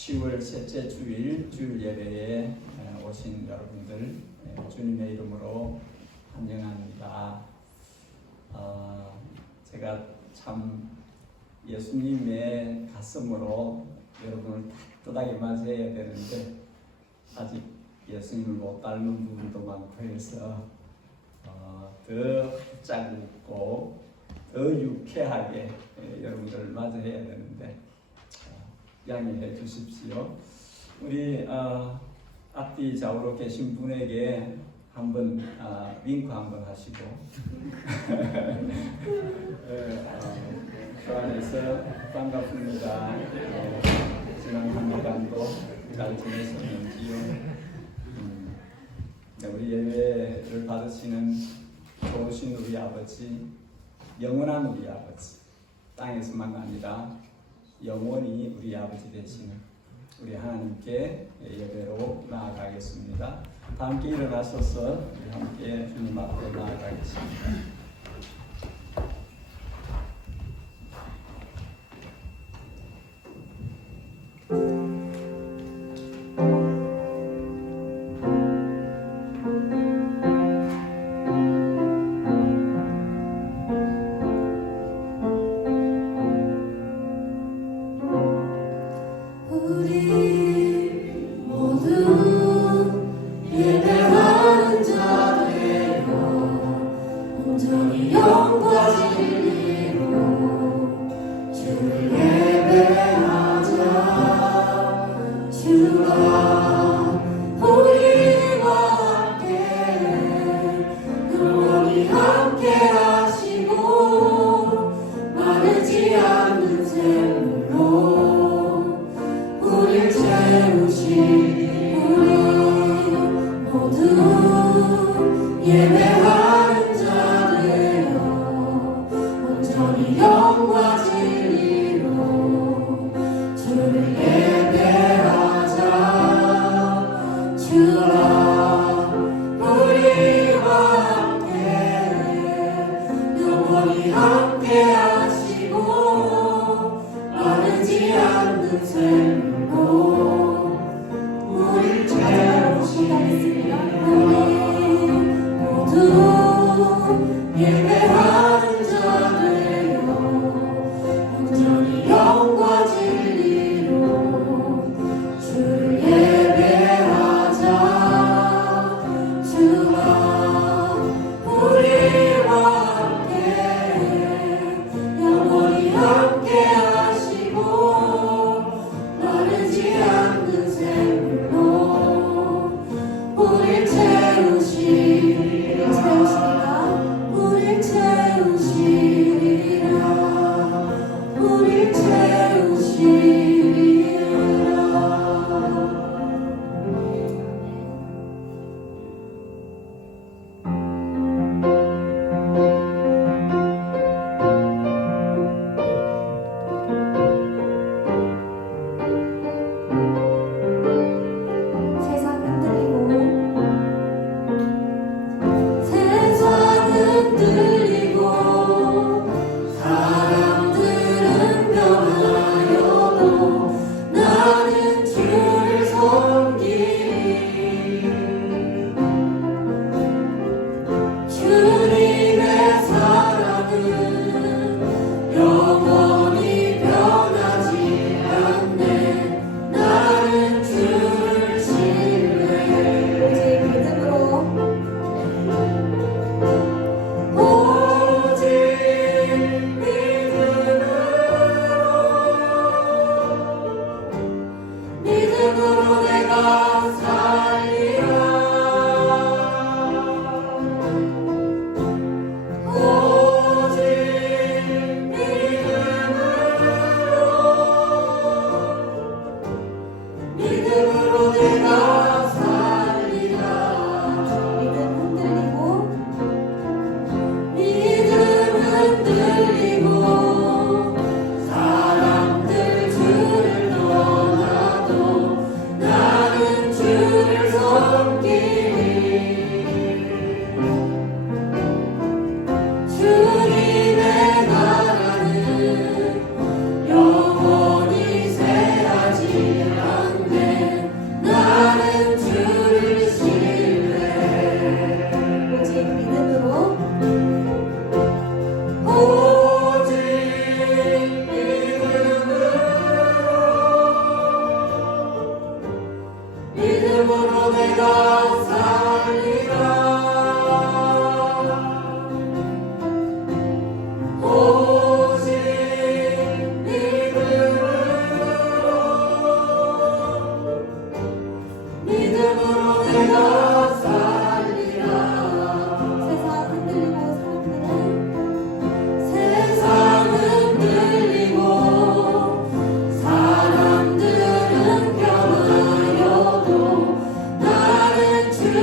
10월 셋째 주일 예배에 오신 여러분들 주님의 이름으로 환영합니다. 제가 참 예수님의 가슴으로 여러분을 따뜻하게 맞이해야 되는데 아직 예수님을 못 닮은 부분도 많고 해서 더 짜고 더 유쾌하게 여러분들을 맞이해야 되는데 양해해 주십시오. 우리 앞뒤 좌우로 계신 분에게 한번 윙크 한번 하시고 그 안에서 반갑습니다. 지난 한 주간도 잘 지내셨는지요? 우리 예배를 받으시는 좋으신 우리 아버지, 영원한 우리 아버지, 땅에서만 아니라 영원히 우리 아버지 되시는 우리 하나님께 예배로 나아가겠습니다. 다 함께 일어나셔서 우리 함께 주님 앞에 나아가겠습니다. 사람들 주를 떠나도 나는 믿음으로 내가 살리라. 오직 믿음으로 내가 살리라. 세상 흔들리고 사람들은 변하여도 나는 주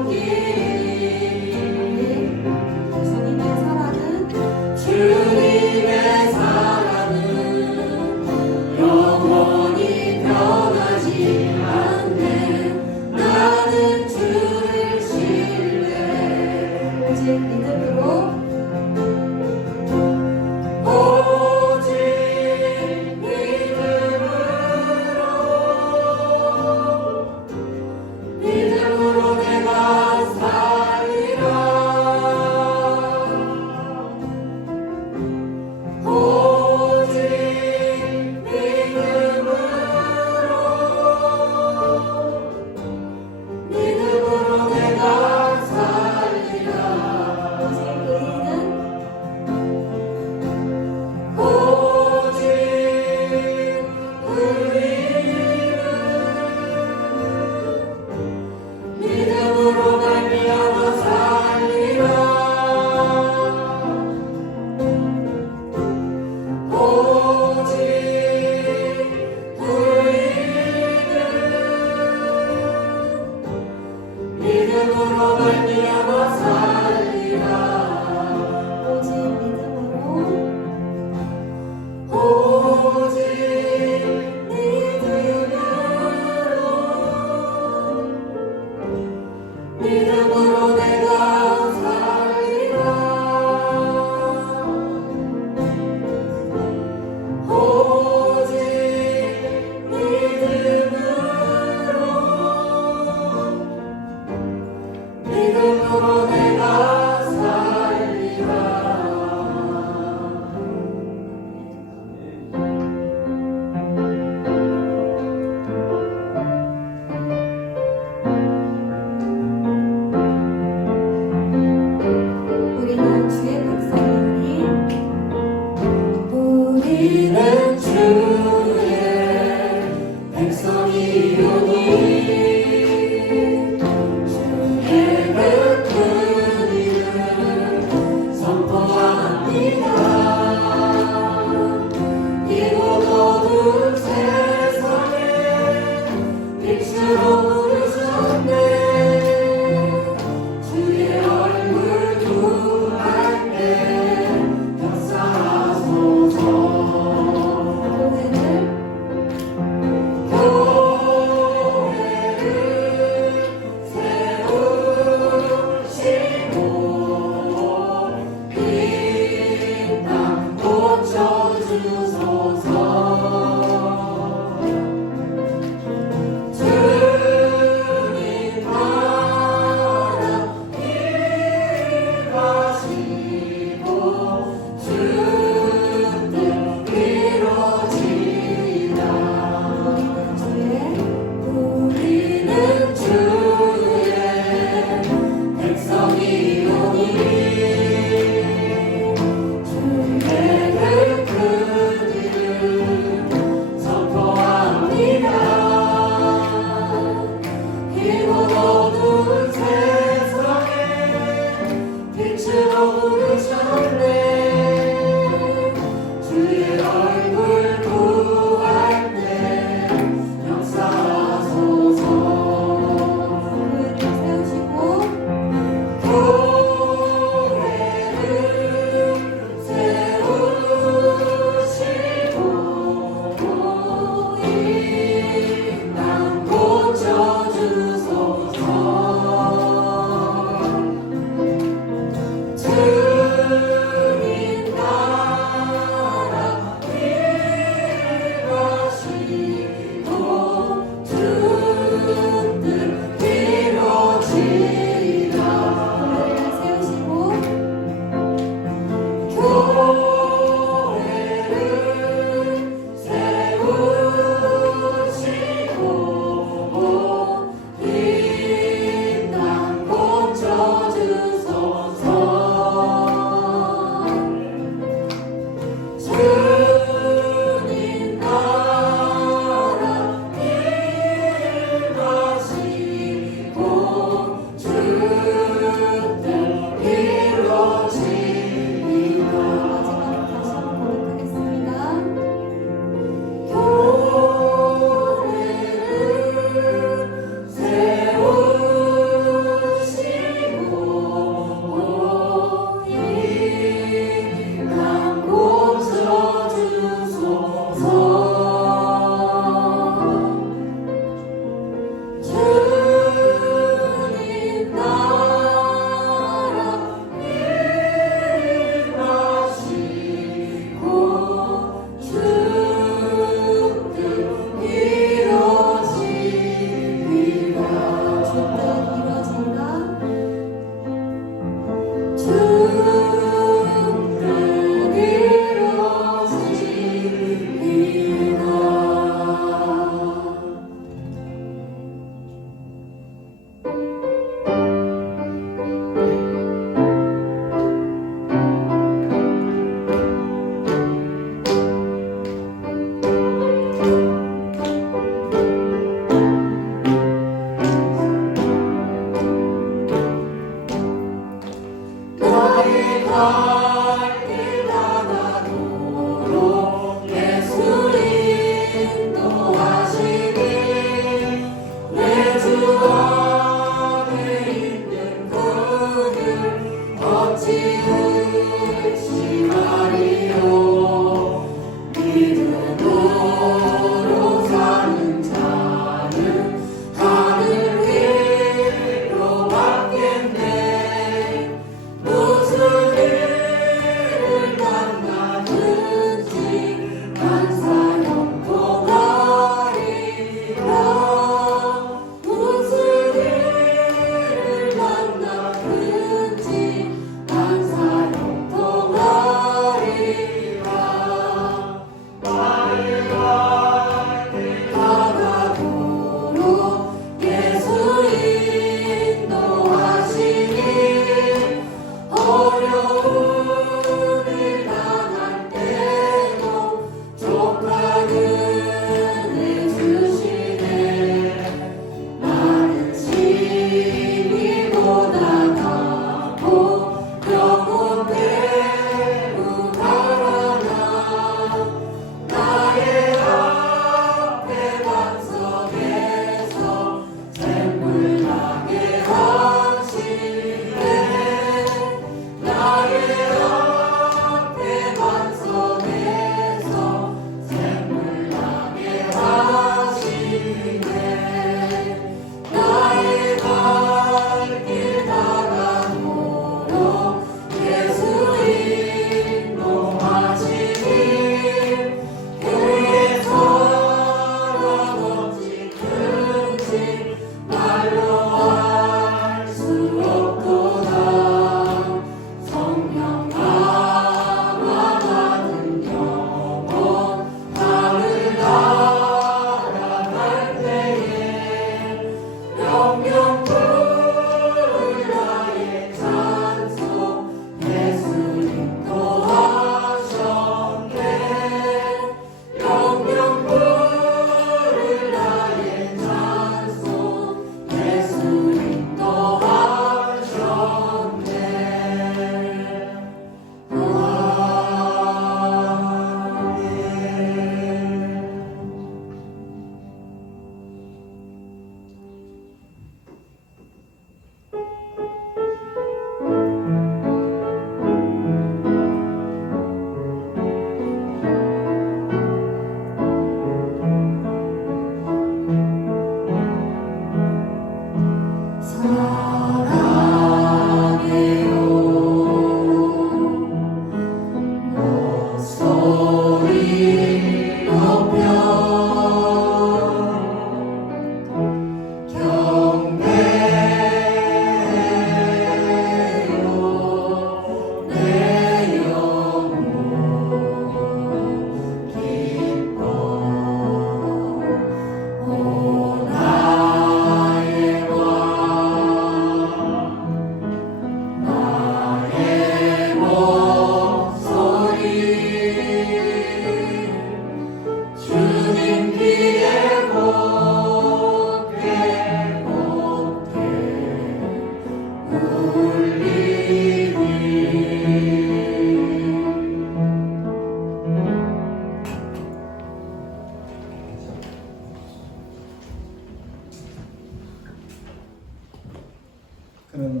그런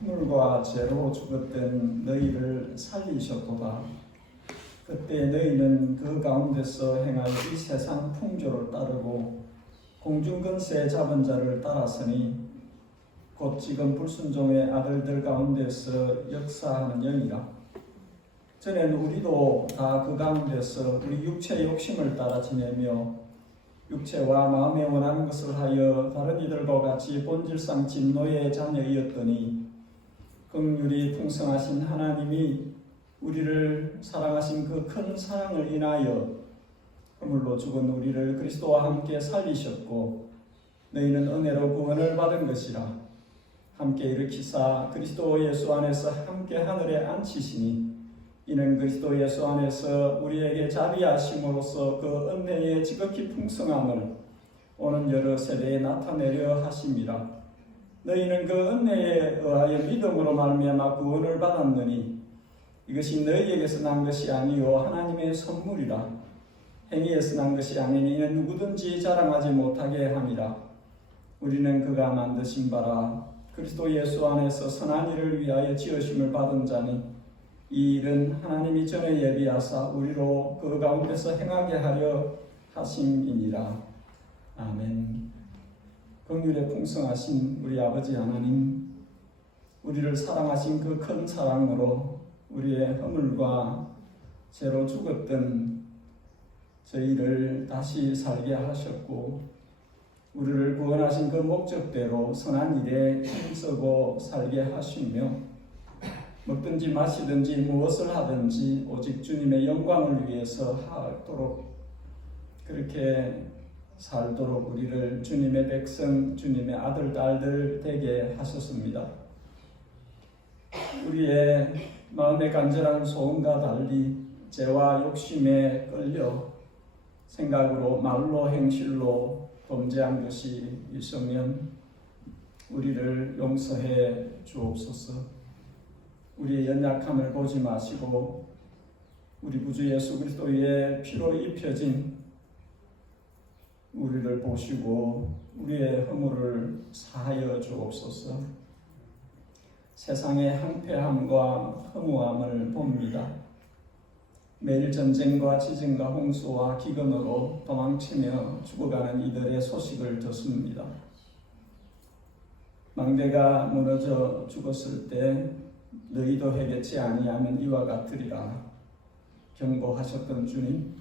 허물과 죄로 죽었던 너희를 살리셨도다. 그때 너희는 그 가운데서 행하여 이 세상 풍조를 따르고 공중근세에 잡은 자를 따랐으니 곧 지금 불순종의 아들들 가운데서 역사하는 영이라. 전에는 우리도 다 그 가운데서 우리 육체의 욕심을 따라 지내며 육체와 마음에 원하는 것을 하여 다른 이들과 같이 본질상 진노의 자녀이었더니 긍휼이 풍성하신 하나님이 우리를 사랑하신 그 큰 사랑을 인하여 허물로 죽은 우리를 그리스도와 함께 살리셨고 너희는 은혜로 구원을 받은 것이라. 함께 일으키사 그리스도 예수 안에서 함께 하늘에 앉히시니 이는 그리스도 예수 안에서 우리에게 자비하심으로써 그 은혜의 지극히 풍성함을 오는 여러 세대에 나타내려 하심이라. 너희는 그 은혜에 의하여 믿음으로 말미암아 구원을 받았느니 이것이 너희에게서 난 것이 아니요 하나님의 선물이라. 행위에서 난 것이 아니니 이는 누구든지 자랑하지 못하게 함이라. 우리는 그가 만드신 바라 그리스도 예수 안에서 선한 일을 위하여 지으심을 받은 자니 이 일은 하나님이 전에 예비하사 우리로 그 가운데서 행하게 하려 하심이니라. 아멘. 긍휼에 풍성하신 우리 아버지 하나님, 우리를 사랑하신 그 큰 사랑으로 우리의 허물과 죄로 죽었던 저희를 다시 살게 하셨고 우리를 구원하신 그 목적대로 선한 일에 힘쓰고 살게 하시며 먹든지 마시든지 무엇을 하든지 오직 주님의 영광을 위해서 하도록 그렇게 살도록 우리를 주님의 백성, 주님의 아들, 딸들 되게 하셨습니다. 우리의 마음의 간절한 소원과 달리 죄와 욕심에 끌려 생각으로, 말로, 행실로 범죄한 것이 있으면 우리를 용서해 주옵소서. 우리의 연약함을 보지 마시고 우리 구주 예수 그리스도의 피로 입혀진 우리를 보시고 우리의 허물을 사하여 주옵소서. 세상의 황폐함과 허무함을 봅니다. 매일 전쟁과 지진과 홍수와 기근으로 도망치며 죽어가는 이들의 소식을 듣습니다. 망대가 무너져 죽었을 때 너희도 해겠지 아니하면 이와 같으리라 경고하셨던 주님,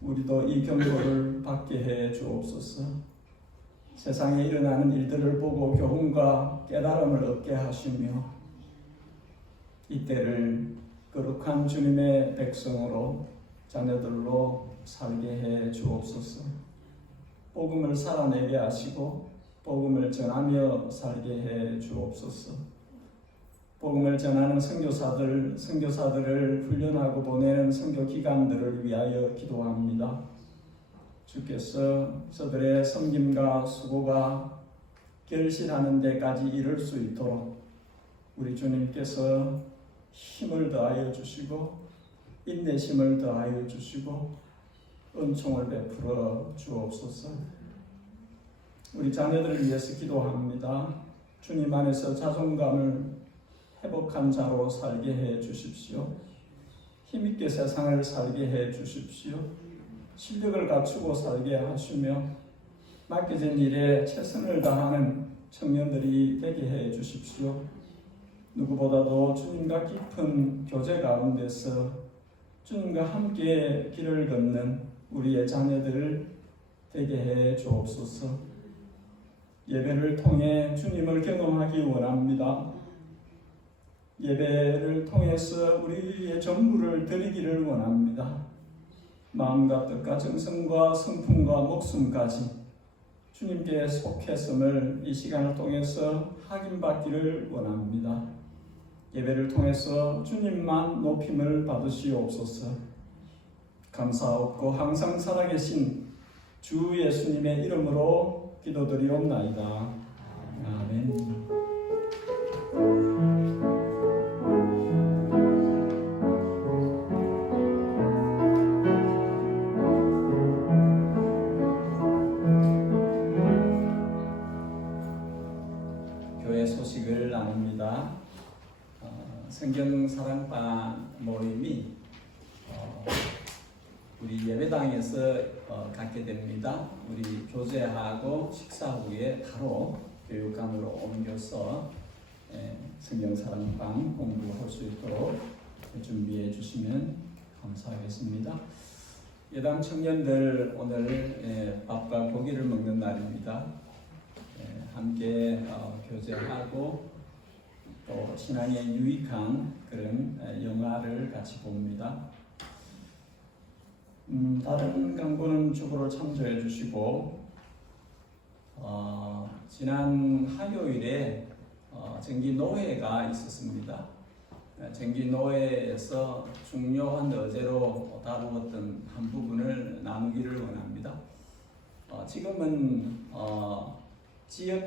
우리도 이 경고를 받게 해 주옵소서. 세상에 일어나는 일들을 보고 교훈과 깨달음을 얻게 하시며 이때를 거룩한 주님의 백성으로 자녀들로 살게 해 주옵소서. 복음을 살아내게 하시고 복음을 전하며 살게 해 주옵소서. 복음을 전하는 선교사들을 훈련하고 보내는 선교 기관들을 위하여 기도합니다. 주께서 저들의 섬김과 수고가 결실하는 데까지 이를 수 있도록 우리 주님께서 힘을 더하여 주시고 인내심을 더하여 주시고 은총을 베풀어 주옵소서. 우리 자녀들을 위해서 기도합니다. 주님 안에서 자존감을 회복한 자로 살게 해 주십시오. 힘있게 세상을 살게 해 주십시오. 실력을 갖추고 살게 하시며 맡겨진 일에 최선을 다하는 청년들이 되게 해 주십시오. 누구보다도 주님과 깊은 교제 가운데서 주님과 함께 길을 걷는 우리의 자녀들 되게 해 주옵소서. 예배를 통해 주님을 경험하기 원합니다. 예배를 통해서 우리의 전부를 드리기를 원합니다. 마음과 뜻과 정성과 성품과 목숨까지 주님께 속했음을 이 시간을 통해서 확인받기를 원합니다. 예배를 통해서 주님만 높임을 받으시옵소서. 감사하옵고 항상 살아계신 주 예수님의 이름으로 기도드리옵나이다. 아멘. 성경 사랑방 모임이 우리 예배당에서 갖게 됩니다. 우리 교제하고 식사 후에 바로 교육관으로 옮겨서 성경 사랑방 공부할 수 있도록 준비해 주시면 감사하겠습니다. 예당 청년들 오늘 밥과 고기를 먹는 날입니다. 함께 교제하고 또 신앙에 유익한 그런 영화를 같이 봅니다. 다른 강구는 주보를 참조해 주시고 지난 화요일에 정기노회가 있었습니다. 정기노회에서 중요한 어제로 다루었던 한 부분을 나누기를 원합니다. 지금은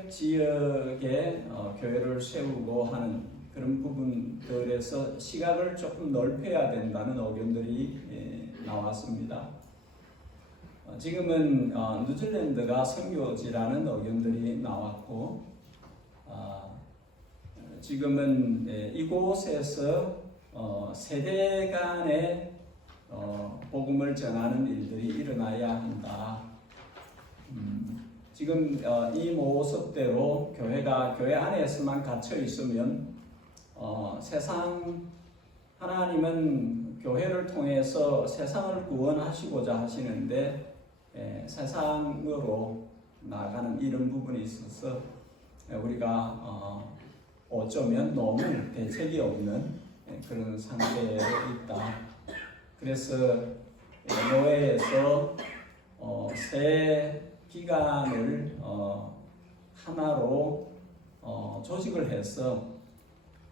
지역에 교회를 세우고 하는 그런 부분들에서 시각을 조금 넓혀야 된다는 의견들이 나왔습니다. 지금은 뉴질랜드가 선교지라는 의견들이 나왔고 지금은 이곳에서 세대 간의 복음을 전하는 일들이 일어나야 한다. 지금 이 모습대로 교회가 교회 안에서만 갇혀 있으면 하나님은 교회를 통해서 세상을 구원하시고자 하시는데 세상으로 나아가는 이런 부분이 있어서 우리가 어쩌면 너무 대책이 없는 그런 상태에 있다. 그래서 노회에서 새 기간을 하나로 조직을 해서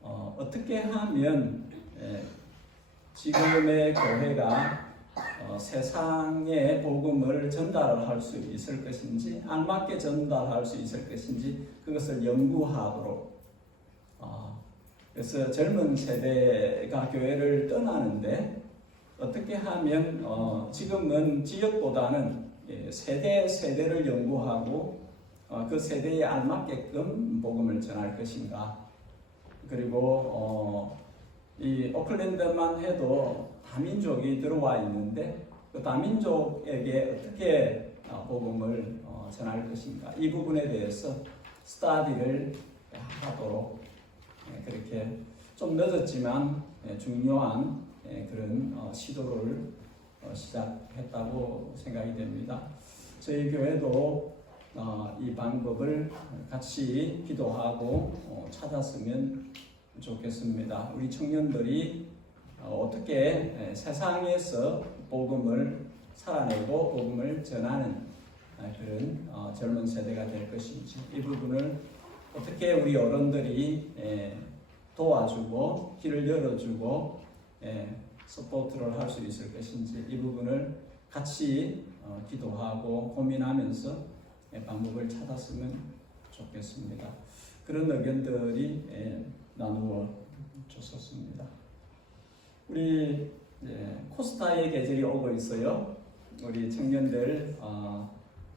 어떻게 하면 지금의 교회가 세상에 복음을 전달할 수 있을 것인지 알맞게 전달할 수 있을 것인지 그것을 연구하도록 그래서 젊은 세대가 교회를 떠나는데 어떻게 하면 지금은 지역보다는 세대를 연구하고 그 세대에 알맞게끔 복음을 전할 것인가. 그리고 이 오클랜드만 해도 다민족이 들어와 있는데 그 다민족에게 어떻게 복음을 전할 것인가. 이 부분에 대해서 스터디를 하도록 그렇게 좀 늦었지만 중요한 그런 시도를 시작했다고 생각이 됩니다. 저희 교회도 이 방법을 같이 기도하고 찾았으면 좋겠습니다. 우리 청년들이 어떻게 세상에서 복음을 살아내고 복음을 전하는 그런 젊은 세대가 될 것인지 이 부분을 어떻게 우리 어른들이 도와주고 길을 열어주고 서포트를 할 수 있을 것인지 이 부분을 같이 기도하고 고민하면서 방법을 찾았으면 좋겠습니다. 그런 의견들이 나누어 줬었습니다. 우리 코스타의 계절이 오고 있어요. 우리 청년들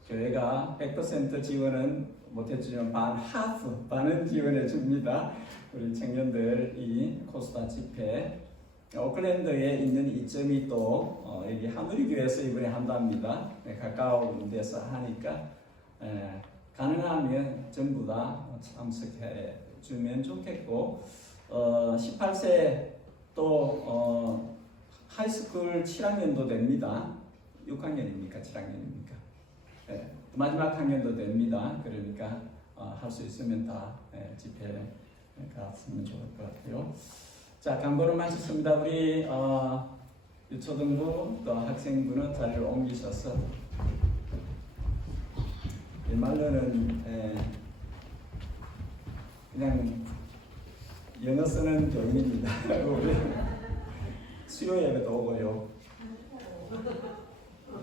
교회가 100% 지원은 못해주지만 반은 지원해 줍니다. 우리 청년들이 코스타 집회 오클랜드에 있는 이점이 또 여기 하누리교회에서 이번에 한답니다. 가까운 데서 하니까 가능하면 전부 다 참석해 주면 좋겠고 18세 또 하이스쿨 7학년도 됩니다. 6학년입니까? 7학년입니까? 마지막 학년도 됩니다. 그러니까 할 수 있으면 다 집회 갔으면 좋을 것 같아요. 자, 강보를 마쳤습니다. 우리 유초등부 또 학생부는 자리를 옮기셔서 일말로는 그냥 영어 쓰는 교인입니다. 우리 수요 예배도 오고요.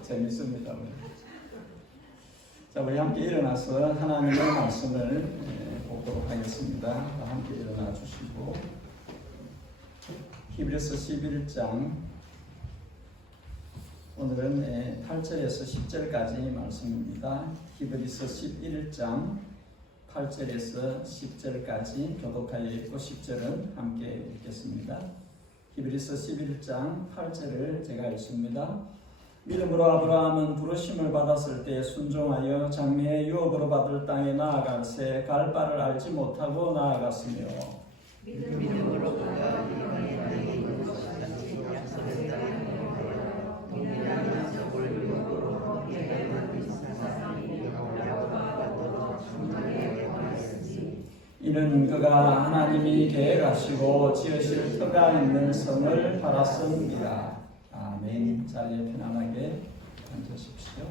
재밌습니다. 자, 우리 함께 일어나서 하나님의 말씀을 보도록 하겠습니다. 함께 일어나 주시고 히브리서 11장 오늘은 8절에서 10절까지 말씀입니다. 히브리서 11장 8절에서 10절까지 교독하여 읽고 10절은 함께 읽겠습니다. 히브리서 11장 8절을 제가 읽습니다. 믿음으로 아브라함은 부르심을 받았을 때 순종하여 장래의 유업으로 받을 땅에 나아갈새 갈 바를 알지 못하고 나아갔으며 믿음으로 그가 이방의 땅에 있는 것같이 약속의 땅에 거하여 동일한 약속을 유업으로 얻게 만든 사람이 여호와와 받도록 충만하게 거하였으니 이는 그가 하나님이 계획하시고 지으실 터가 있는 성을 바랐습니다. 아멘. 자리에 편안하게 앉으십시오.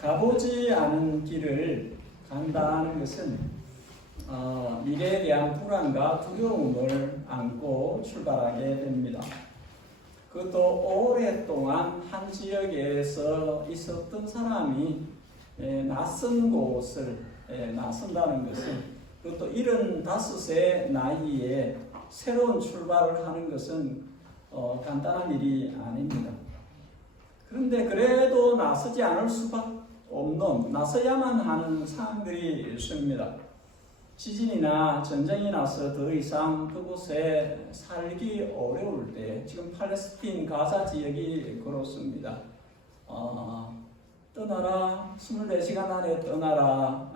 가보지 않은 길을 간다는 것은 미래에 대한 불안과 두려움을 안고 출발하게 됩니다. 그것도 오랫동안 한 지역에서 있었던 사람이 낯선 곳을 나선다는 것은, 그것도 75세 나이에 새로운 출발을 하는 것은 간단한 일이 아닙니다. 그런데 그래도 나서지 않을 수밖에 없는, 나서야만 하는 상황들이 있습니다. 지진이나 전쟁이 나서 더 이상 그곳에 살기 어려울 때, 지금 팔레스틴 가자 지역이 그렇습니다. 떠나라, 24시간 안에 떠나라,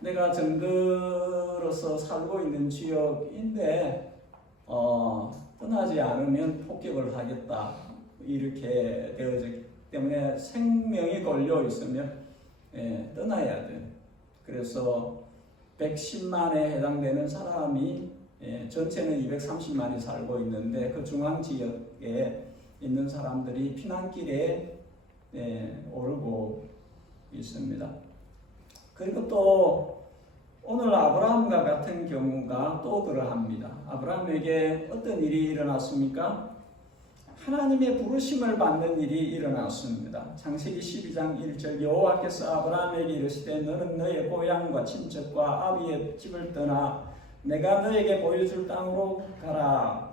내가 정들어서 살고 있는 지역인데 떠나지 않으면 폭격을 하겠다, 이렇게 되어졌기 때문에 생명이 걸려 있으면 떠나야 돼. 그래서 110만에 해당되는 사람이, 전체는 230만이 살고 있는데 그 중앙 지역에 있는 사람들이 피난길에 오르고 있습니다. 그리고 또 오늘 아브라함과 같은 경우가 또 그러합니다. 아브라함에게 어떤 일이 일어났습니까? 하나님의 부르심을 받는 일이 일어났습니다. 창세기 12장 1절 여호와께서 아브라함에게 이르시되 너는 너의 고향과 친척과 아비의 집을 떠나 내가 너에게 보여줄 땅으로 가라.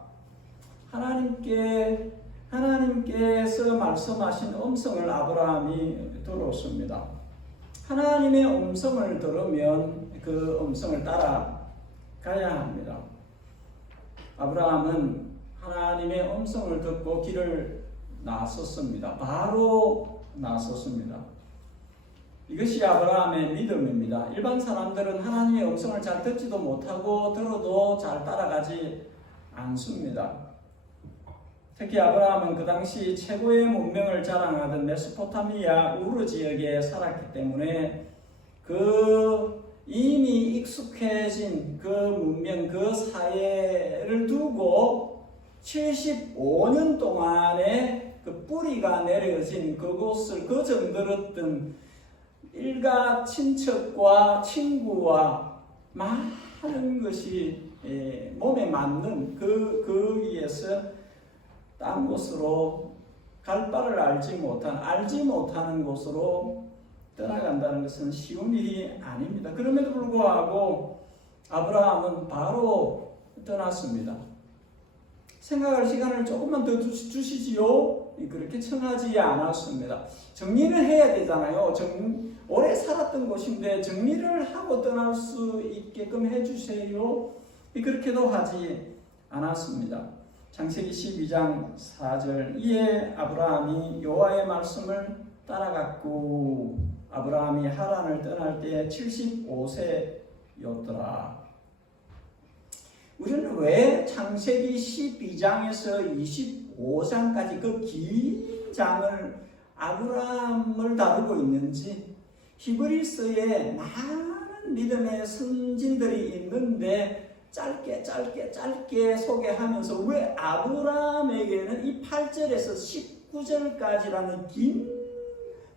하나님께서 말씀하신 음성을 아브라함이 들었습니다. 하나님의 음성을 들으면 그 음성을 따라가야 합니다. 아브라함은 하나님의 음성을 듣고 길을 나섰습니다. 바로 나섰습니다. 이것이 아브라함의 믿음입니다. 일반 사람들은 하나님의 음성을 잘 듣지도 못하고 들어도 잘 따라가지 않습니다. 특히 아브라함은 그 당시 최고의 문명을 자랑하던 메소포타미아 우르 지역에 살았기 때문에 이미 익숙해진 그 문명, 그 사회를 두고 75년 동안의 그 뿌리가 내려진 그곳을 정들었던 일가 친척과 친구와 많은 것이 몸에 맞는 거기에서 딴 곳으로 갈 바를 알지 못하는 곳으로 떠나간다는 것은 쉬운 일이 아닙니다. 그럼에도 불구하고 아브라함은 바로 떠났습니다. 생각할 시간을 조금만 더 주시지요? 그렇게 청하지 않았습니다. 정리를 해야 되잖아요. 오래 살았던 곳인데 정리를 하고 떠날 수 있게끔 해주세요. 그렇게도 하지 않았습니다. 창세기 12장 4절 이에 아브라함이 여호와의 말씀을 따라갔고 아브라함이 하란을 떠날 때 75세였더라. 우리는 왜 창세기 12장에서 25장까지 그 긴 장을 아브라함을 다루고 있는지, 히브리서에 많은 믿음의 선진들이 있는데 짧게 소개하면서 왜 아브라함에게는 이 8절에서 19절까지라는 긴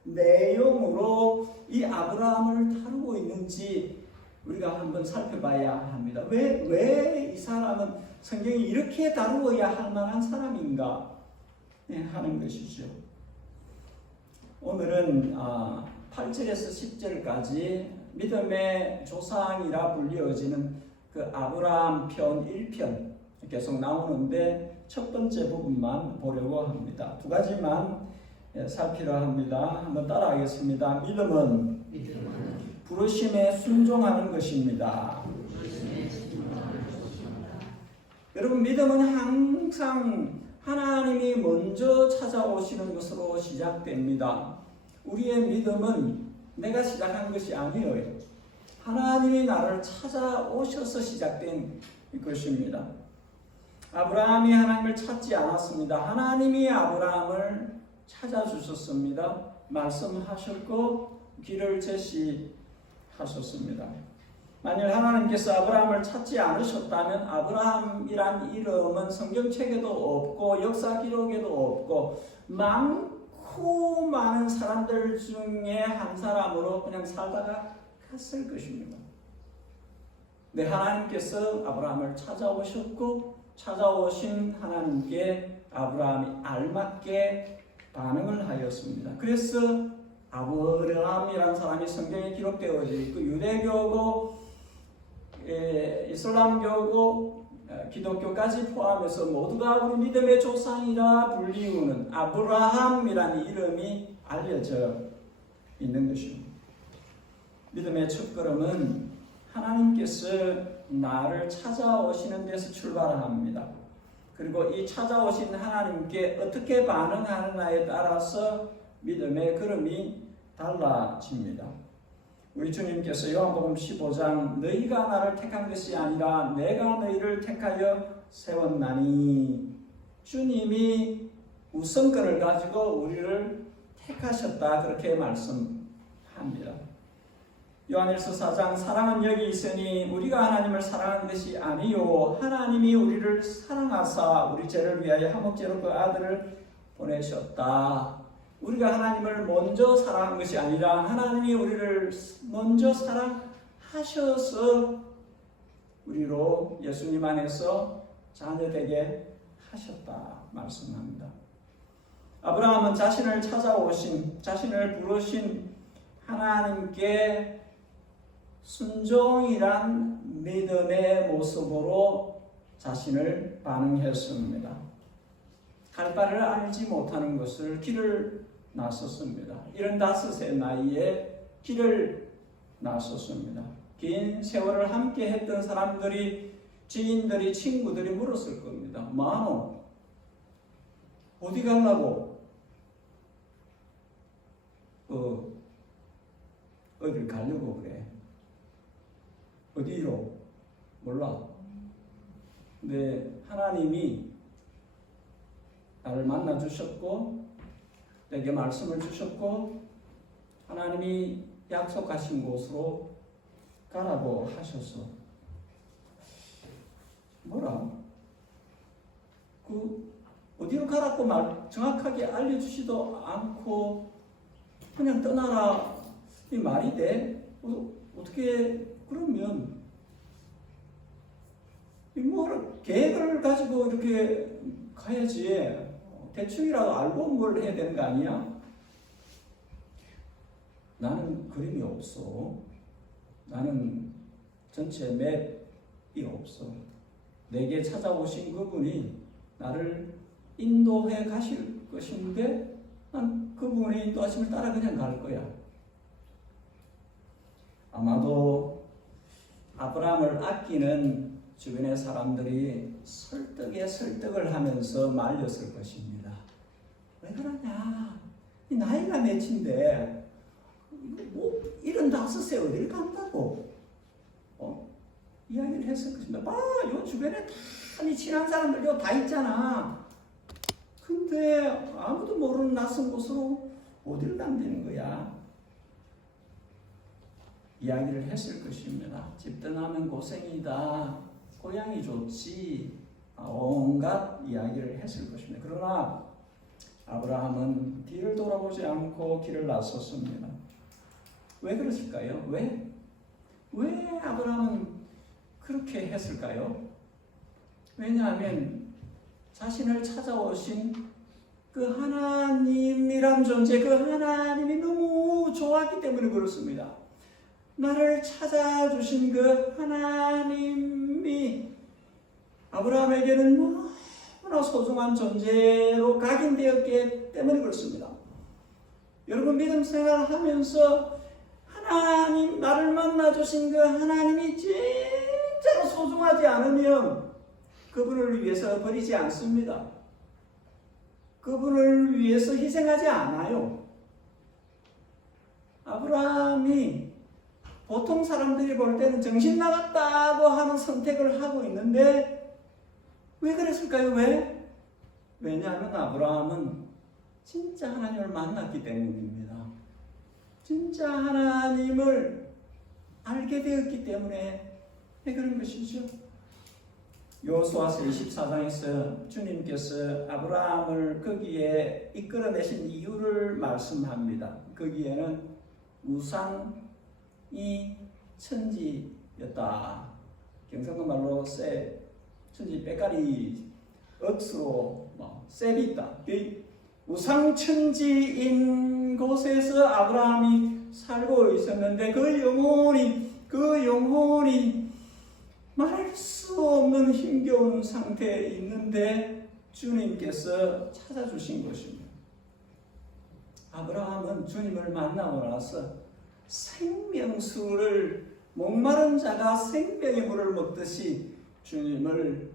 내용으로 이 아브라함을 다루고 있는지 우리가 한번 살펴봐야 합니다. 왜 이 사람은 성경이 이렇게 다루어야 할 만한 사람인가 하는 것이죠. 오늘은 8절에서 10절까지 믿음의 조상이라 불리어지는 그 아브라함 편 1편 계속 나오는데 첫 번째 부분만 보려고 합니다. 두 가지만 살피려 합니다. 한번 따라하겠습니다. 믿음은 부르심에 순종하는 것입니다. 여러분, 믿음은 항상 하나님이 먼저 찾아오시는 것으로 시작됩니다. 우리의 믿음은 내가 시작한 것이 아니에요. 하나님이 나를 찾아오셔서 시작된 것입니다. 아브라함이 하나님을 찾지 않았습니다. 하나님이 아브라함을 찾아주셨습니다. 말씀하셨고 길을 제시하셨습니다. 만일 하나님께서 아브라함을 찾지 않으셨다면 아브라함이란 이름은 성경책에도 없고 역사 기록에도 없고 많고 많은 사람들 중에 한 사람으로 그냥 살다가 갔을 것입니다. 네, 하나님께서 아브라함을 찾아오셨고 찾아오신 하나님께 아브라함이 알맞게 반응을 하였습니다. 그래서 아브라함이라는 사람이 성경에 기록되어 있고 유대교고 이슬람교고 기독교까지 포함해서 모두가 우리 믿음의 조상이라 불리우는 아브라함이라는 이름이 알려져 있는 것입니다. 믿음의 첫걸음은 하나님께서 나를 찾아오시는 데서 출발합니다. 그리고 이 찾아오신 하나님께 어떻게 반응하느냐에 따라서 믿음의 걸음이 달라집니다. 우리 주님께서 요한복음 15장 너희가 나를 택한 것이 아니라 내가 너희를 택하여 세웠나니, 주님이 우선권을 가지고 우리를 택하셨다, 그렇게 말씀합니다. 요한일서 4장 사랑은 여기 있으니 우리가 하나님을 사랑한 것이 아니요 하나님이 우리를 사랑하사 우리 죄를 위하여 한목제로 그 아들을 보내셨다. 우리가 하나님을 먼저 사랑한 것이 아니라 하나님이 우리를 먼저 사랑하셔서 우리로 예수님 안에서 자녀되게 하셨다 말씀합니다. 아브라함은 자신을 찾아오신, 자신을 부르신 하나님께 순종이란 믿음의 모습으로 자신을 반응했습니다. 갈 바를 알지 못하는 것을 길을 나섰습니다. 75세 나이에 길을 나섰습니다. 긴 세월을 함께 했던 사람들이, 지인들이, 친구들이 물었을 겁니다. 마노, 어디 가려고? 어딜 가려고 그래? 어디로? 몰라. 근데 하나님이 나를 만나 주셨고 내게 말씀을 주셨고 하나님이 약속하신 곳으로 가라고 하셔서 뭐라? 어디로 가라고 정확하게 알려주지도 않고 그냥 떠나라, 이 말이 돼? 어떻게 그러면 뭐 계획을 가지고 이렇게 가야지. 대충이라도 알고 뭘 해야 되는 거 아니야? 나는 그림이 없어. 나는 전체 맵이 없어. 내게 찾아오신 그분이 나를 인도해 가실 것인데 난 그분의 인도하심을 따라 그냥 갈 거야. 아마도 아브라함을 아끼는 주변의 사람들이 설득에 설득을 하면서 말렸을 것입니다. 왜 그러냐? 이 나이가 몇인데 뭐 75세 어딜 간다고? 이야기를 했을 것입니다. 봐, 요 주변에 다 친한 사람들 요 다 있잖아. 근데 아무도 모르는 낯선 곳으로 어딜 간다는 거야? 이야기를 했을 것입니다. 집 떠나면 고생이다. 고향이 좋지. 온갖 이야기를 했을 것입니다. 그러나 아브라함은 뒤를 돌아보지 않고 길을 나섰습니다. 왜 그랬을까요? 왜 아브라함은 그렇게 했을까요? 왜냐하면 자신을 찾아오신 그 하나님이란 존재, 그 하나님이 너무 좋았기 때문에 그렇습니다. 나를 찾아주신 그 하나님이 아브라함에게는 너무나 소중한 존재로 각인되었기 때문에 그렇습니다. 여러분, 믿음 생활하면서 하나님, 나를 만나주신 그 하나님이 진짜로 소중하지 않으면 그분을 위해서 버리지 않습니다. 그분을 위해서 희생하지 않아요. 아브라함이 보통 사람들이 볼 때는 정신 나갔다고 하는 선택을 하고 있는데 왜 그랬을까요? 왜? 왜냐하면 아브라함은 진짜 하나님을 만났기 때문입니다. 진짜 하나님을 알게 되었기 때문에 그런 것이죠. 여호수아서 24장에서 주님께서 아브라함을 거기에 이끌어내신 이유를 말씀합니다. 거기에는 우상이 천지였다. 경상도 말로 천지 빼까리 억수로 셉이 있다. 우상 천지인 곳에서 아브라함이 살고 있었는데 그 영혼이 말할 수 없는 힘겨운 상태에 있는데 주님께서 찾아주신 것입니다. 아브라함은 주님을 만나고 나서 생명수를 목마른 자가 생명의 물을 먹듯이 주님을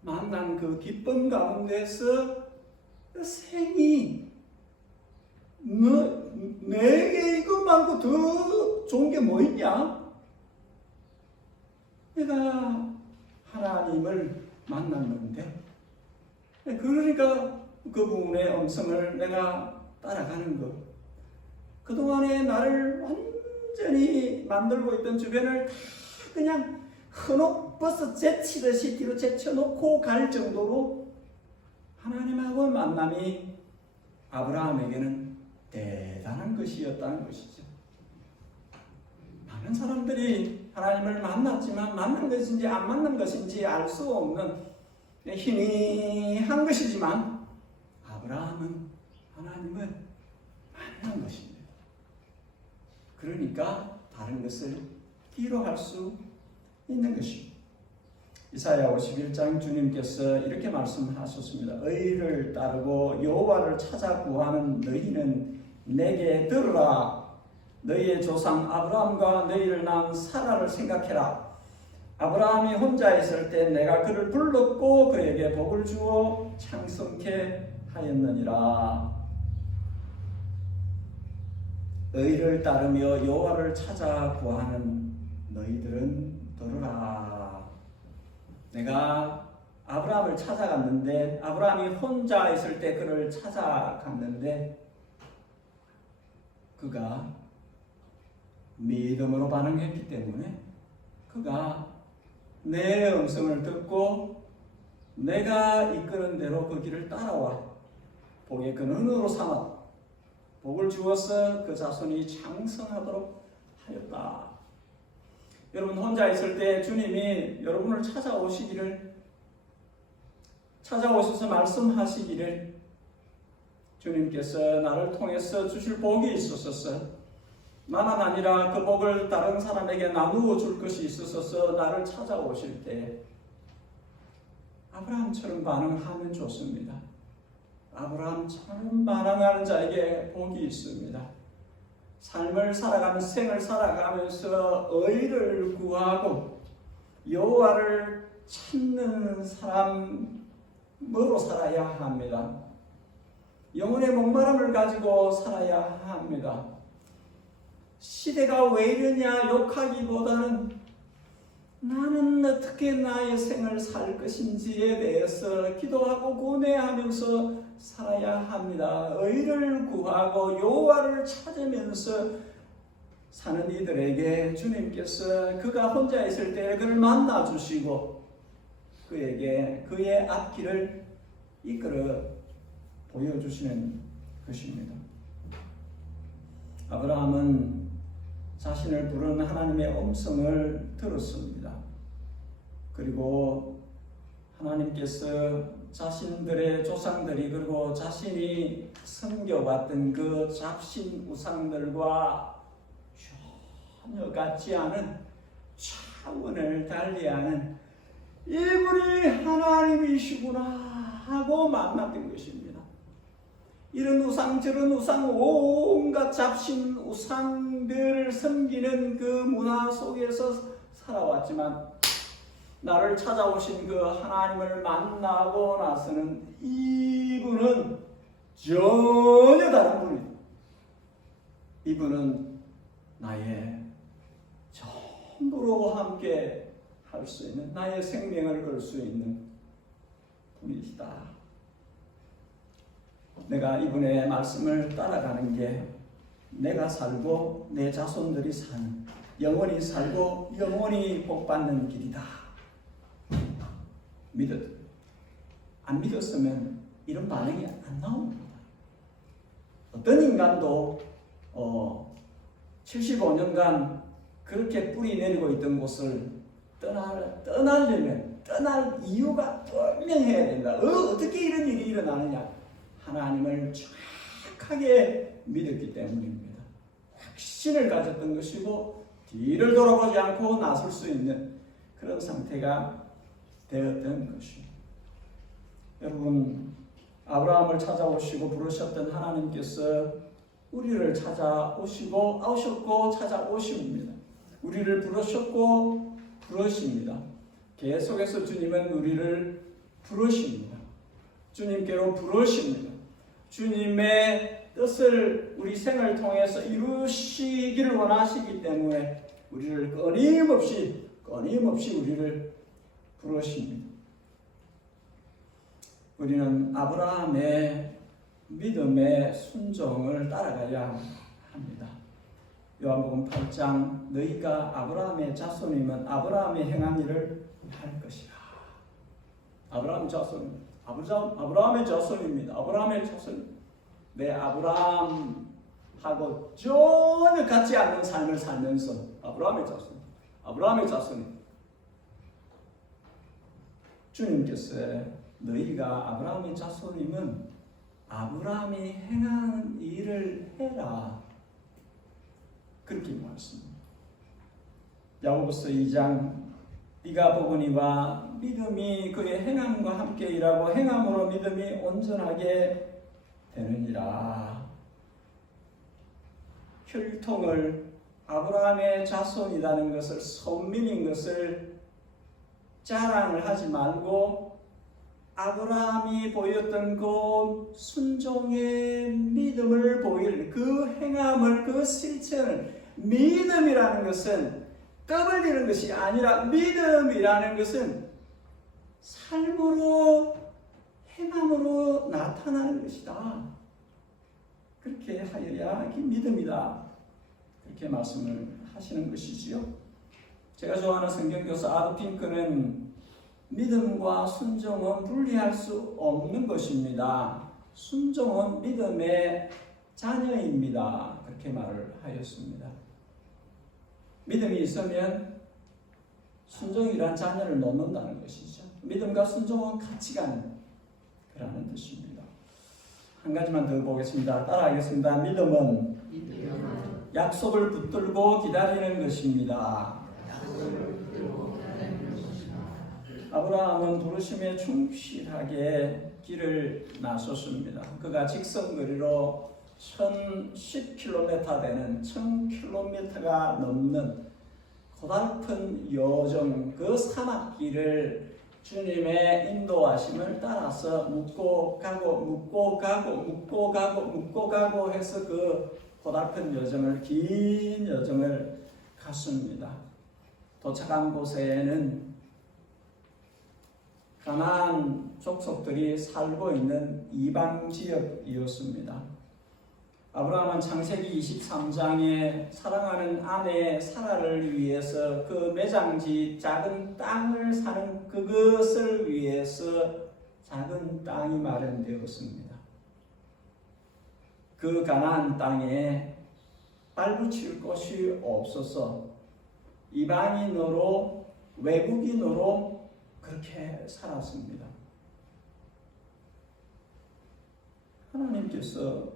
만난 그 기쁨 가운데서 생이 내게 이것 말고 더 좋은 게 뭐 있냐? 내가 하나님을 만났는데 그러니까 그분의 음성을 내가 따라가는 것. 그동안에 나를 완전히 만들고 있던 주변을 다 그냥 버스 제치듯이 뒤로 제쳐놓고 갈 정도로 하나님하고 만남이 아브라함에게는 대단한 것이었다는 것이죠. 많은 사람들이 하나님을 만났지만 만난 것인지 안 만난 것인지 알 수 없는 희미한 것이지만 아브라함은 하나님을 만난 것입니다. 그러니까 다른 것을 뒤로 할 수 있는 것입니다. 이사야 51장 주님께서 이렇게 말씀하셨습니다. 의를 따르고 여호와를 찾아 구하는 너희는 내게 들으라. 너희의 조상 아브라함과 너희를 낳은 사라를 생각해라. 아브라함이 혼자 있을 때 내가 그를 불렀고 그에게 복을 주어 창성케 하였느니라. 의를 따르며 여호와를 찾아 구하는 너희들은 들으라. 내가 아브라함을 찾아갔는데 아브라함이 혼자 있을 때 그를 찾아갔는데 그가 믿음으로 반응했기 때문에 그가 내 음성을 듣고 내가 이끄는 대로 그 길을 따라와 복의 근원으로 삼아 복을 주어서 그 자손이 장성하도록 하였다. 여러분 혼자 있을 때 주님이 여러분을 찾아오셔서 말씀하시기를 주님께서 나를 통해서 주실 복이 있었어서 나만 아니라 그 복을 다른 사람에게 나누어 줄 것이 있어서 나를 찾아오실 때 아브라함처럼 반응하면 좋습니다. 아브라함처럼 반응하는 자에게 복이 있습니다. 삶을 살아가면서 생을 살아가면서 의를 구하고 여호와를 찾는 사람으로 살아야 합니다. 영혼의 목마름을 가지고 살아야 합니다. 시대가 왜 이러냐 욕하기보다는 나는 어떻게 나의 생을 살 것인지에 대해서 기도하고 고뇌하면서 살아야 합니다. 의를 구하고 여호와를 찾으면서 사는 이들에게 주님께서 그가 혼자 있을 때 그를 만나 주시고 그에게 그의 앞길을 이끌어 보여주시는 것입니다. 아브라함은 자신을 부르는 하나님의 음성을 들었습니다. 그리고 하나님께서 자신들의 조상들이 그리고 자신이 섬겨왔던 그 잡신 우상들과 전혀 같지 않은 차원을 달리하는 이분이 하나님이시구나 하고 만났던 것입니다. 이런 우상 저런 우상 온갖 잡신 우상들을 섬기는 그 문화 속에서 살아왔지만 나를 찾아오신 그 하나님을 만나고 나서는 이분은 전혀 다른 분이다. 이분은 나의 전부로 함께 할 수 있는, 나의 생명을 걸 수 있는 분이시다. 내가 이분의 말씀을 따라가는 게 내가 살고 내 자손들이 사는, 영원히 살고 영원히 복받는 길이다. 안 믿었으면 이런 반응이 안 나옵니다. 어떤 인간도 75년간 그렇게 뿌리 내리고 있던 곳을 떠나려면 떠날 이유가 분명해야 된다. 어떻게 이런 일이 일어나느냐? 하나님을 정확하게 믿었기 때문입니다. 확신을 가졌던 것이고 뒤를 돌아보지 않고 나설 수 있는 그런 상태가 되었던 것입니다. 여러분, 아브라함을 찾아오시고 부르셨던 하나님께서 우리를 찾아오셨고 찾아오십니다. 우리를 부르셨고 부르십니다. 계속해서 주님은 우리를 부르십니다. 주님께로 부르십니다. 주님의 뜻을 우리 생을 통해서 이루시기를 원하시기 때문에 우리를 끊임없이 우리를 부르십니다. 우리는 아브라함의 믿음의 순종을 따라가야 합니다. 요한복음 8장 너희가 아브라함의 자손이면 아브라함의 행한 일을 할 것이라. 아브라함 자손, 아브라함의 자손입니다. 아브라함의 자손. 내 아브라함하고 전혀 같지 않는 삶을 살면서 아브라함의 자손. 주님께서 너희가 아브라함의 자손이면 아브라함이 행한 일을 해라. 그렇게 말씀합니다. 야고보서 2장 네가 보거니와 믿음이 그의 행함과 함께 일하고 행함으로 믿음이 온전하게 되느니라. 혈통을 아브라함의 자손이라는 것을, 선민인 것을 자랑을 하지 말고 아브라함이 보였던 그 순종의 믿음을 보일 그 행함을, 그 실천을, 믿음이라는 것은 떠벌리는 것이 아니라 믿음이라는 것은 삶으로, 행함으로 나타나는 것이다. 그렇게 하여야 이게 믿음이다. 그렇게 말씀을 하시는 것이지요. 제가 좋아하는 성경교사 아드 핑크는 믿음과 순종은 분리할 수 없는 것입니다. 순종은 믿음의 자녀입니다. 그렇게 말을 하였습니다. 믿음이 있으면 순종이란 자녀를 놓는다는 것이죠. 믿음과 순종은 같이 가는 그라는 뜻입니다. 한 가지만 더 보겠습니다. 따라하겠습니다. 믿음은 약속을 붙들고 기다리는 것입니다. 아브라함은 부르심에 충실하게 길을 나섰습니다. 그가 직선거리로 1010km 되는 1000km가 넘는 고달픈 여정, 그 사막길을 주님의 인도하심을 따라서 묻고 가고 해서 그 고달픈 여정을, 긴 여정을 갔습니다. 도착한 곳에는 가나안 족속들이 살고 있는 이방 지역이었습니다. 아브라함은 창세기 23장에 사랑하는 아내 사라를 위해서 그 매장지 작은 땅을 사는 그것을 위해서 작은 땅이 마련되었습니다. 그 가나안 땅에 발붙일 곳이 없어서 이방인으로, 외국인으로 그렇게 살았습니다. 하나님께서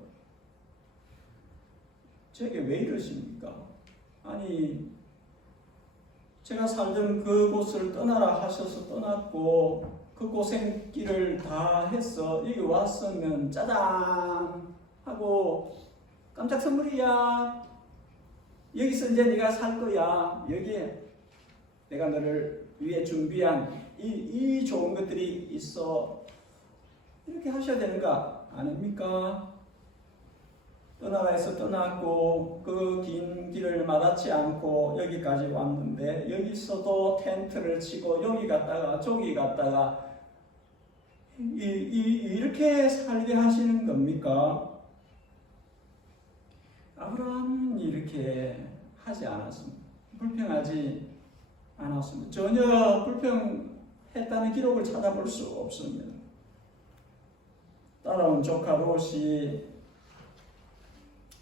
제게 왜 이러십니까? 아니, 제가 살던 그곳을 떠나라 하셔서 떠났고 그 고생길을 다 해서 여기 왔으면 짜잔 하고 깜짝 선물이야. 여기서 이제 네가 살 거야. 여기에 내가 너를 위해 준비한 이 좋은 것들이 있어. 이렇게 하셔야 되는 거 아닙니까? 떠나라에서 떠났고 그 긴 길을 마다치 않고 여기까지 왔는데 여기서도 텐트를 치고 여기 갔다가 저기 갔다가 이렇게 살게 하시는 겁니까? 아브라함은 이렇게 하지 않았습니다. 불평하지 않았습니다. 전혀 불평했다는 기록을 찾아볼 수 없습니다. 따라온 조카 롯이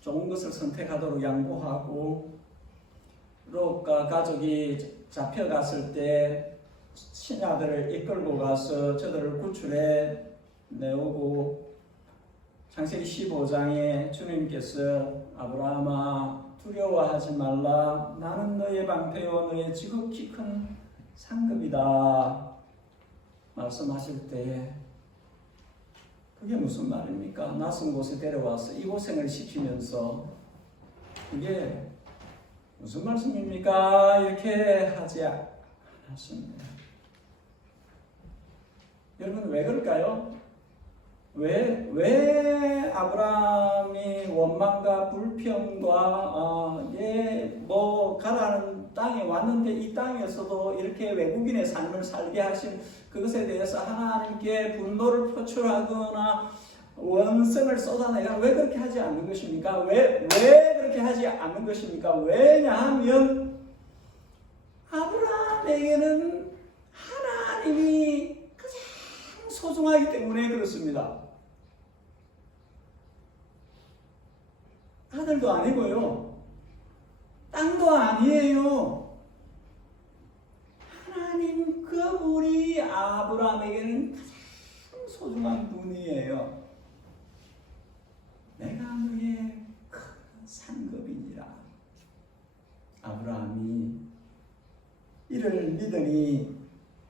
좋은 것을 선택하도록 양보하고 롯과 가족이 잡혀갔을 때 신하들을 이끌고 가서 저들을 구출해 내오고 창세기 15장에 주님께서 아브라함아 두려워하지 말라 나는 너의 방패요 너의 지극히 큰 상급이다 말씀하실 때 그게 무슨 말입니까? 낯선 곳에 데려와서 이 고생을 시키면서 그게 무슨 말씀입니까? 이렇게 하지 않았습니다. 여러분 왜 그럴까요? 왜 아브라함이 원망과 불평과 가라는 땅에 왔는데 이 땅에서도 이렇게 외국인의 삶을 살게 하신 그것에 대해서 하나님께 분노를 표출하거나 원성을 쏟아내거나 왜 그렇게 하지 않는 것입니까? 왜 그렇게 하지 않는 것입니까? 왜냐하면 아브라함에게는 하나님이 가장 소중하기 때문에 그렇습니다. 아들도 아니고요. 땅도 아니에요. 하나님 그분이 아브라함에게는 가장 소중한 분이에요. 내가 너의 큰 상급이니라. 아브라함이 이를 믿으니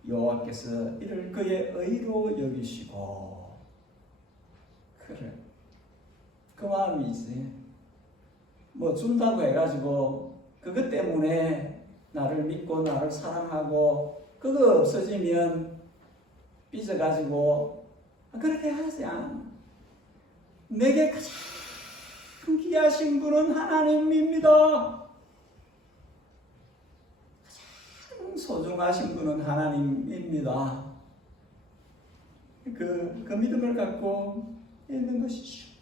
여호와께서 이를 그의 의로 여기시고 그래 그 마음이지. 뭐 준다고 해가지고 그것 때문에 나를 믿고 나를 사랑하고 그거 없어지면 삐져가지고 그렇게 하지 않아. 내게 가장 귀하신 분은 하나님입니다. 가장 소중하신 분은 하나님입니다. 그 믿음을 갖고 있는 것이죠.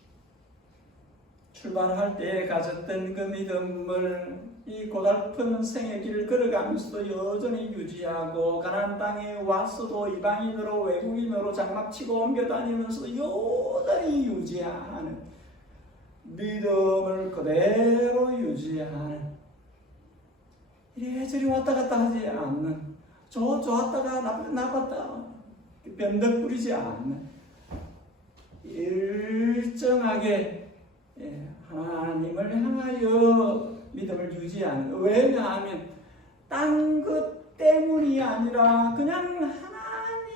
출발할 때 가졌던 그 믿음을 이 고달픈 생의 길을 걸어가면서도 여전히 유지하고 가나안 땅에 왔어도 이방인으로 외국인으로 장막치고 옮겨다니면서도 여전히 유지하는 믿음을 그대로 유지하는 이래저래 왔다 갔다 하지 않는 좋았다가 나빴다가 변덕 부리지 않는 일정하게 하나님을 향하여 믿음을 유지하는. 왜냐하면 딴 것 때문이 아니라 그냥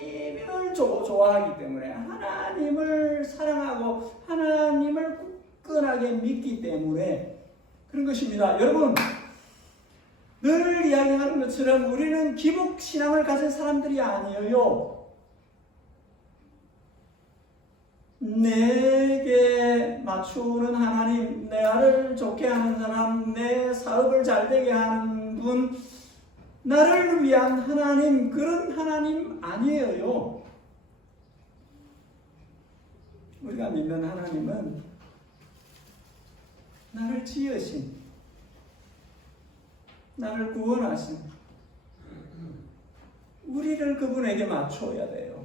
하나님을 좋아하기 때문에 하나님을 사랑하고 하나님을 굳건하게 믿기 때문에 그런 것입니다. 여러분 늘 이야기하는 것처럼 우리는 기복신앙을 가진 사람들이 아니에요. 내게 맞추는 하나님, 내 아를 좋게 하는 사람, 내 사업을 잘 되게 하는 분, 나를 위한 하나님, 그런 하나님 아니에요. 우리가 믿는 하나님은 나를 지으신, 나를 구원하신, 우리를 그분에게 맞춰야 돼요.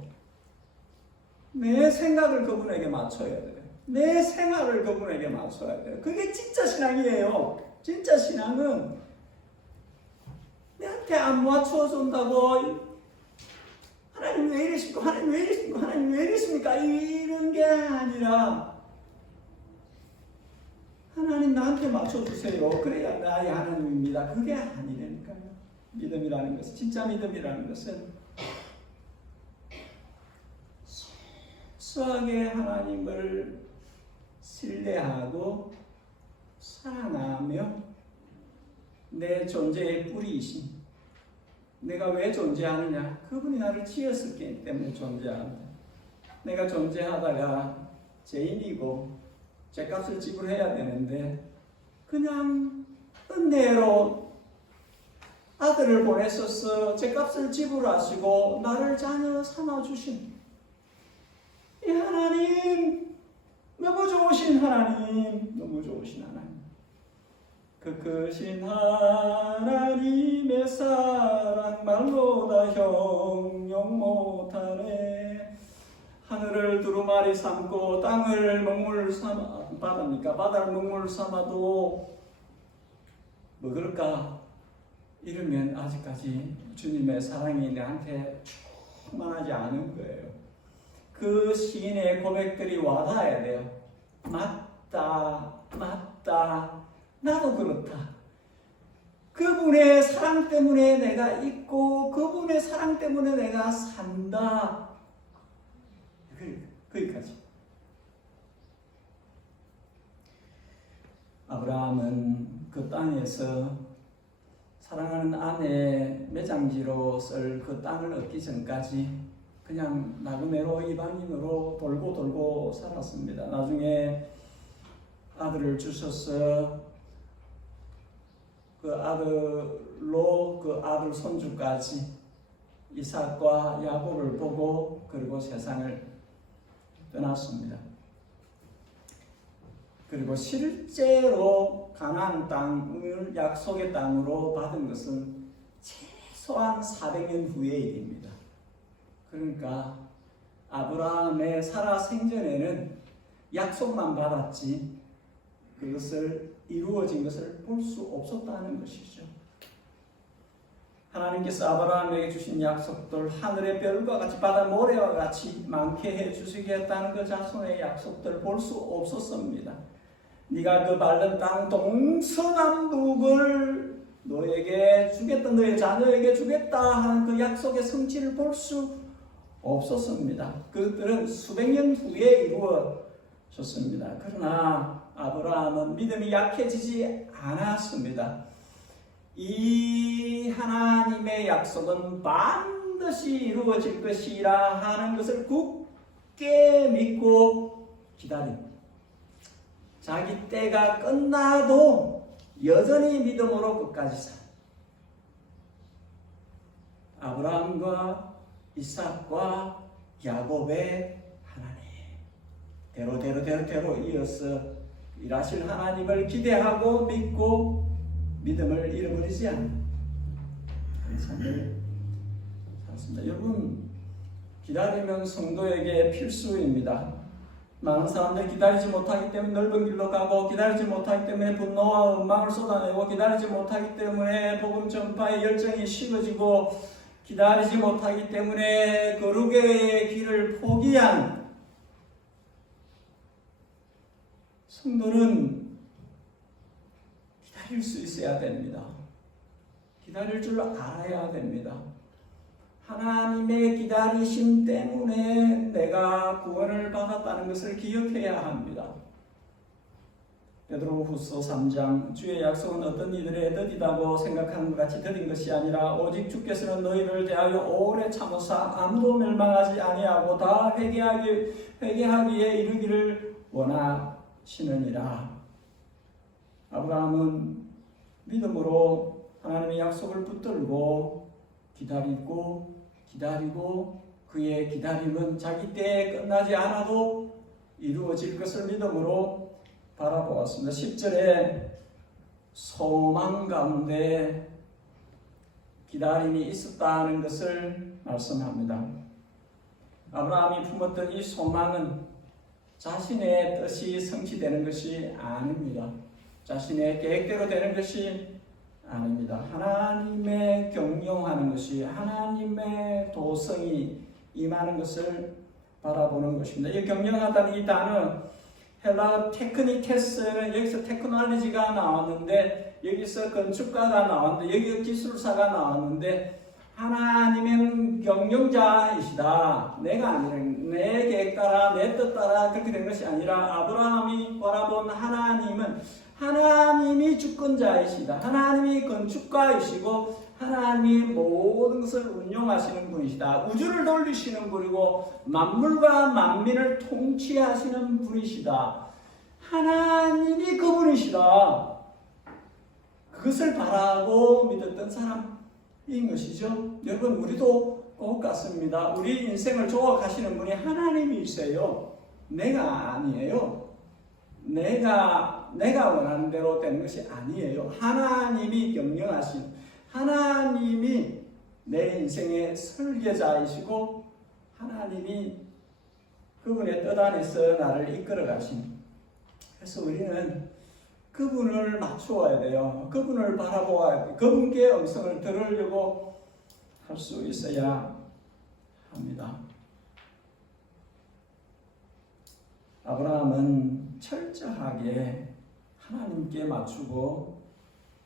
내 생각을 그분에게 맞춰야 돼요. 내 생활을 그분에게 맞춰야 돼요. 그게 진짜 신앙이에요. 진짜 신앙은 내한테 안 맞춰준다고 하나님 왜 이러십니까? 하나님 왜 이러십니까? 하나님 왜 이러십니까? 이런 게 아니라 하나님 나한테 맞춰주세요. 그래야 나의 하나님입니다. 그게 아니라니까요. 믿음이라는 것은 진짜 믿음이라는 것은 철저하게 하나님을 신뢰하고 사랑하며 내 존재의 뿌리이신, 내가 왜 존재하느냐? 그분이 나를 지었었기 때문에 존재한다. 내가 존재하다가 죄인이고 죄값을 지불해야 되는데 그냥 은혜로 아들을 보내셔서 죄값을 지불하시고 나를 자녀 삼아주신 이 하나님, 너무 좋으신 하나님, 너무 좋으신 하나님. 그 크신 하나님의 사랑 말로 다 형용 못하네. 하늘을 두루마리 삼고 땅을 먹물 삼아, 바다를 먹물 삼아도 먹을까? 이러면 아직까지 주님의 사랑이 내한테 충만하지 않은 거예요. 그 시인의 고백들이 와닿아야 돼요. 맞다, 맞다, 나도 그렇다. 그분의 사랑 때문에 내가 있고 그분의 사랑 때문에 내가 산다. 거기까지. 아브라함은 그 땅에서 사랑하는 아내 매장지로 쓸 그 땅을 얻기 전까지 그냥 나그네로 이방인으로 돌고 살았습니다. 나중에 아들을 주셔서 그 아들로 그 아들 손주까지 이삭과 야곱을 보고 그리고 세상을 떠났습니다. 그리고 실제로 가나안 땅을 약속의 땅으로 받은 것은 최소한 400년 후의 일입니다. 그러니까 아브라함의 살아 생전에는 약속만 받았지 그것을 이루어진 것을 볼 수 없었다는 것이죠. 하나님께서 아브라함에게 주신 약속들, 하늘의 별과 같이 바다 모래와 같이 많게 해주시겠다는 그 자손의 약속들 볼 수 없었습니다. 네가 그 밟은 땅 동서남북을 너에게 주겠다, 너의 자녀에게 주겠다 하는 그 약속의 성취를 볼 수 없었습니다. 그들은 수백 년 후에 이루어졌습니다. 그러나 아브라함은 믿음이 약해지지 않았습니다. 이 하나님의 약속은 반드시 이루어질 것이라 하는 것을 굳게 믿고 기다립니다. 자기 때가 끝나도 여전히 믿음으로 끝까지 살. 아브라함과 이삭과 야곱의 하나님, 대로 이어서 일하실 하나님을 기대하고 믿고 믿음을 잃어버리지 않는 삶을 살았습니다. 여러분, 기다리면 성도에게 필수입니다. 많은 사람들이 기다리지 못하기 때문에 넓은 길로 가고, 기다리지 못하기 때문에 분노와 원망을 쏟아내고, 기다리지 못하기 때문에 복음 전파의 열정이 식어지고, 기다리지 못하기 때문에 거룩의 길을 포기한 성도는 기다릴 수 있어야 됩니다. 기다릴 줄 알아야 됩니다. 하나님의 기다리심 때문에 내가 구원을 받았다는 것을 기억해야 합니다. 베드로후서 3장, 주의 약속은 어떤 이들의 뜻이라고 생각하는 것 같이 드린 것이 아니라 오직 주께서는 너희를 대하여 오래 참으사 아무도 멸망하지 아니하고 다 회개하기에 이르기를 원하시느니라. 아브라함은 믿음으로 하나님의 약속을 붙들고 기다리고 그의 기다림은 자기 때에 끝나지 않아도 이루어질 것을 믿음으로 바라보았습니다. 10절에 소망 가운데 기다림이 있었다는 것을 말씀합니다. 아브라함이 품었던 이 소망은 자신의 뜻이 성취되는 것이 아닙니다. 자신의 계획대로 되는 것이 아닙니다. 하나님의 경영하는 것이, 하나님의 도성이 임하는 것을 바라보는 것입니다. 이 경영하다는 이 단어, 헬라 테크니케스는 여기서 테크놀로지가 나왔는데, 여기서 건축가가 나왔는데, 여기서 기술사가 나왔는데, 하나님은 경영자이시다. 내가 아니라 내 계획 따라 내 뜻 따라 그렇게 된 것이 아니라 아브라함이 바라본 하나님은 하나님이 주권자이시다. 하나님이 건축가이시고 하나님이 모든 것을 운용하시는 분이시다. 우주를 돌리시는 분이고 만물과 만민을 통치하시는 분이시다. 하나님이 그분이시다. 그것을 바라고 믿었던 사람인 것이죠. 여러분, 우리도 똑같습니다. 우리 인생을 조각하시는 분이 하나님이세요. 내가 아니에요. 내가 원하는 대로 되는 것이 아니에요. 하나님이 경영하신, 하나님이 내 인생의 설계자이시고 하나님이 그분의 뜻 안에서 나를 이끌어 가신. 그래서 우리는 그분을 맞추어야 돼요. 그분을 바라보아야 돼요. 그분께 음성을 들으려고 할 수 있어야 합니다. 아브라함은 철저하게 하나님께 맞추고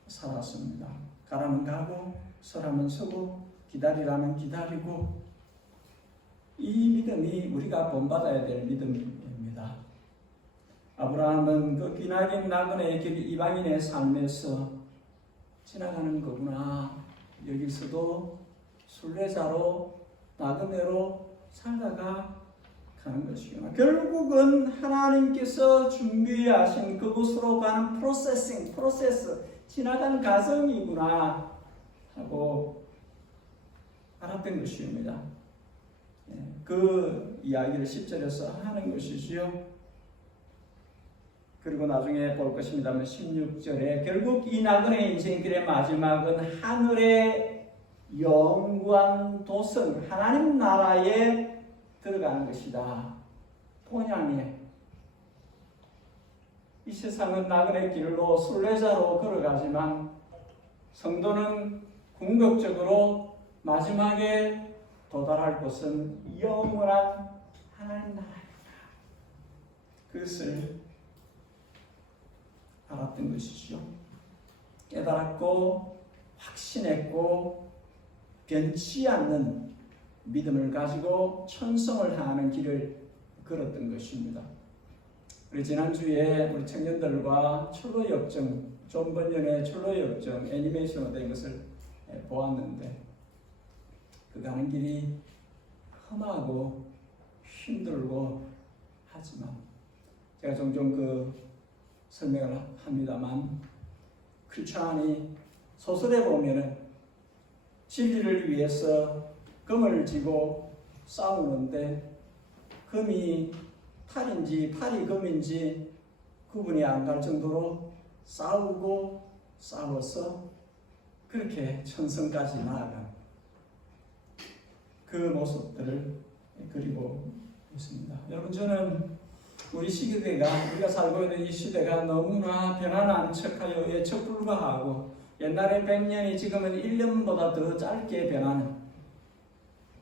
살았습니다. 가라면 가고 서라면 서고 기다리라면 기다리고, 이 믿음이 우리가 본받아야 될 믿음입니다. 아브라함은 그 기나긴 나그네의 길, 이방인의 삶에서 지나가는 거구나, 여기서도 순례자로 나그네로 살다가 가는 것이구나. 결국은 하나님께서 준비하신 그곳으로 가는 프로세스, 지나가는 과정이구나 하고 알았던 것입니다. 그 이야기를 10절에서 하는 것이지요. 그리고 나중에 볼 것입니다만 16절에 결국 이 나그네 인생길의 마지막은 하늘의 영광 도성, 하나님 나라에 들어가는 것이다. 본향에. 이 세상은 나그네 길로 순례자로 걸어가지만 성도는 궁극적으로 마지막에 도달할 곳은 영원한 하나님 나라입니다. 그것을 알았던 것이죠. 깨달았고 확신했고 변치 않는 믿음을 가지고 천성을 향하는 길을 걸었던 것입니다. 우리 지난주에 우리 청년들과 철로역정, 존 번연의 철로역정 애니메이션으로 된 것을 보았는데, 그 가는 길이 험하고 힘들고 하지만, 제가 종종 그 설명을 합니다만, 크리스찬이 소설에 보면은 진리를 위해서 금을 쥐고 싸우는데 금이 탈인지 팔이 금인지 구분이 안 갈 정도로 싸우고 싸워서 그렇게 천성까지 나아간 그 모습들을 그리고 있습니다. 여러분, 저는 우리 시대가, 우리가 살고 있는 이 시대가 너무나 변화한 척하여에 척불과하고, 옛날에 100년이 지금은 1년보다 더 짧게 변하는,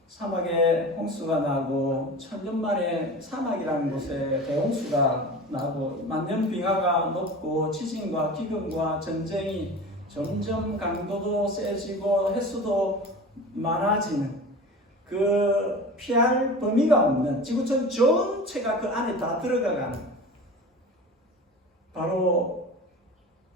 사막에 홍수가 나고 1000년 만에 사막이라는 곳에 대홍수가 나고 만년빙하가 높고 지진과 기근과 전쟁이 점점 강도도 세지고 횟수도 많아지는, 그 피할 범위가 없는, 지구촌 전체가 그 안에 다 들어가가는, 바로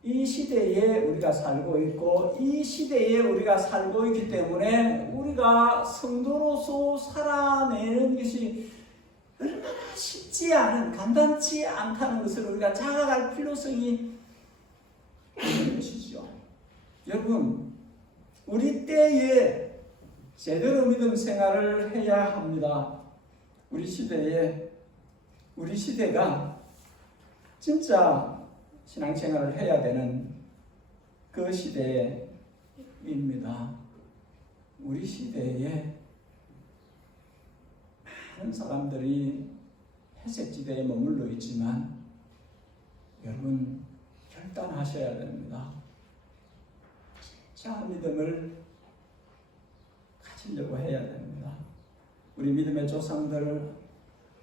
이 시대에 우리가 살고 있고, 이 시대에 우리가 살고 있기 때문에 우리가 성도로서 살아내는 것이 얼마나 쉽지 않은, 간단치 않다는 것을 우리가 자각할 필요성이 있는 것이죠. 여러분, 우리 때에 제대로 믿음 생활을 해야 합니다. 우리 시대가 진짜 신앙생활을 해야 되는 그 시대입니다. 우리 시대에 많은 사람들이 회색지대에 머물러 있지만, 여러분 결단하셔야 됩니다. 진짜 믿음을 가지려고 해야 됩니다. 우리 믿음의 조상들,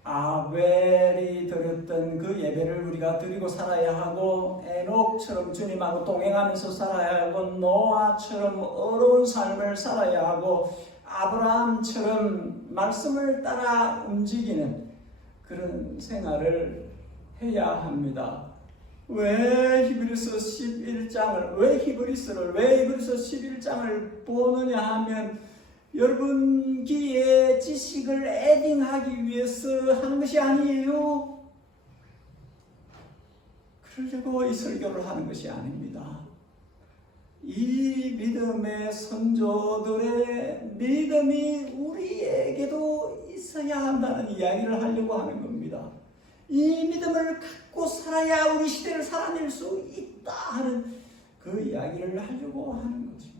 아벨이 드렸던 그 예배를 우리가 드리고 살아야 하고, 에녹처럼 주님하고 동행하면서 살아야 하고, 노아처럼 어려운 삶을 살아야 하고, 아브라함처럼 말씀을 따라 움직이는 그런 생활을 해야 합니다. 왜 히브리서 11장을 왜 히브리서 11장을 보느냐 하면 여러분 귀에 지식을 애딩하기 위해서 하는 것이 아니에요. 그러려고 이 설교를 하는 것이 아닙니다. 이 믿음의 선조들의 믿음이 우리에게도 있어야 한다는 이야기를 하려고 하는 겁니다. 이 믿음을 갖고 살아야 우리 시대를 살아낼 수 있다 하는 그 이야기를 하려고 하는 것입니다.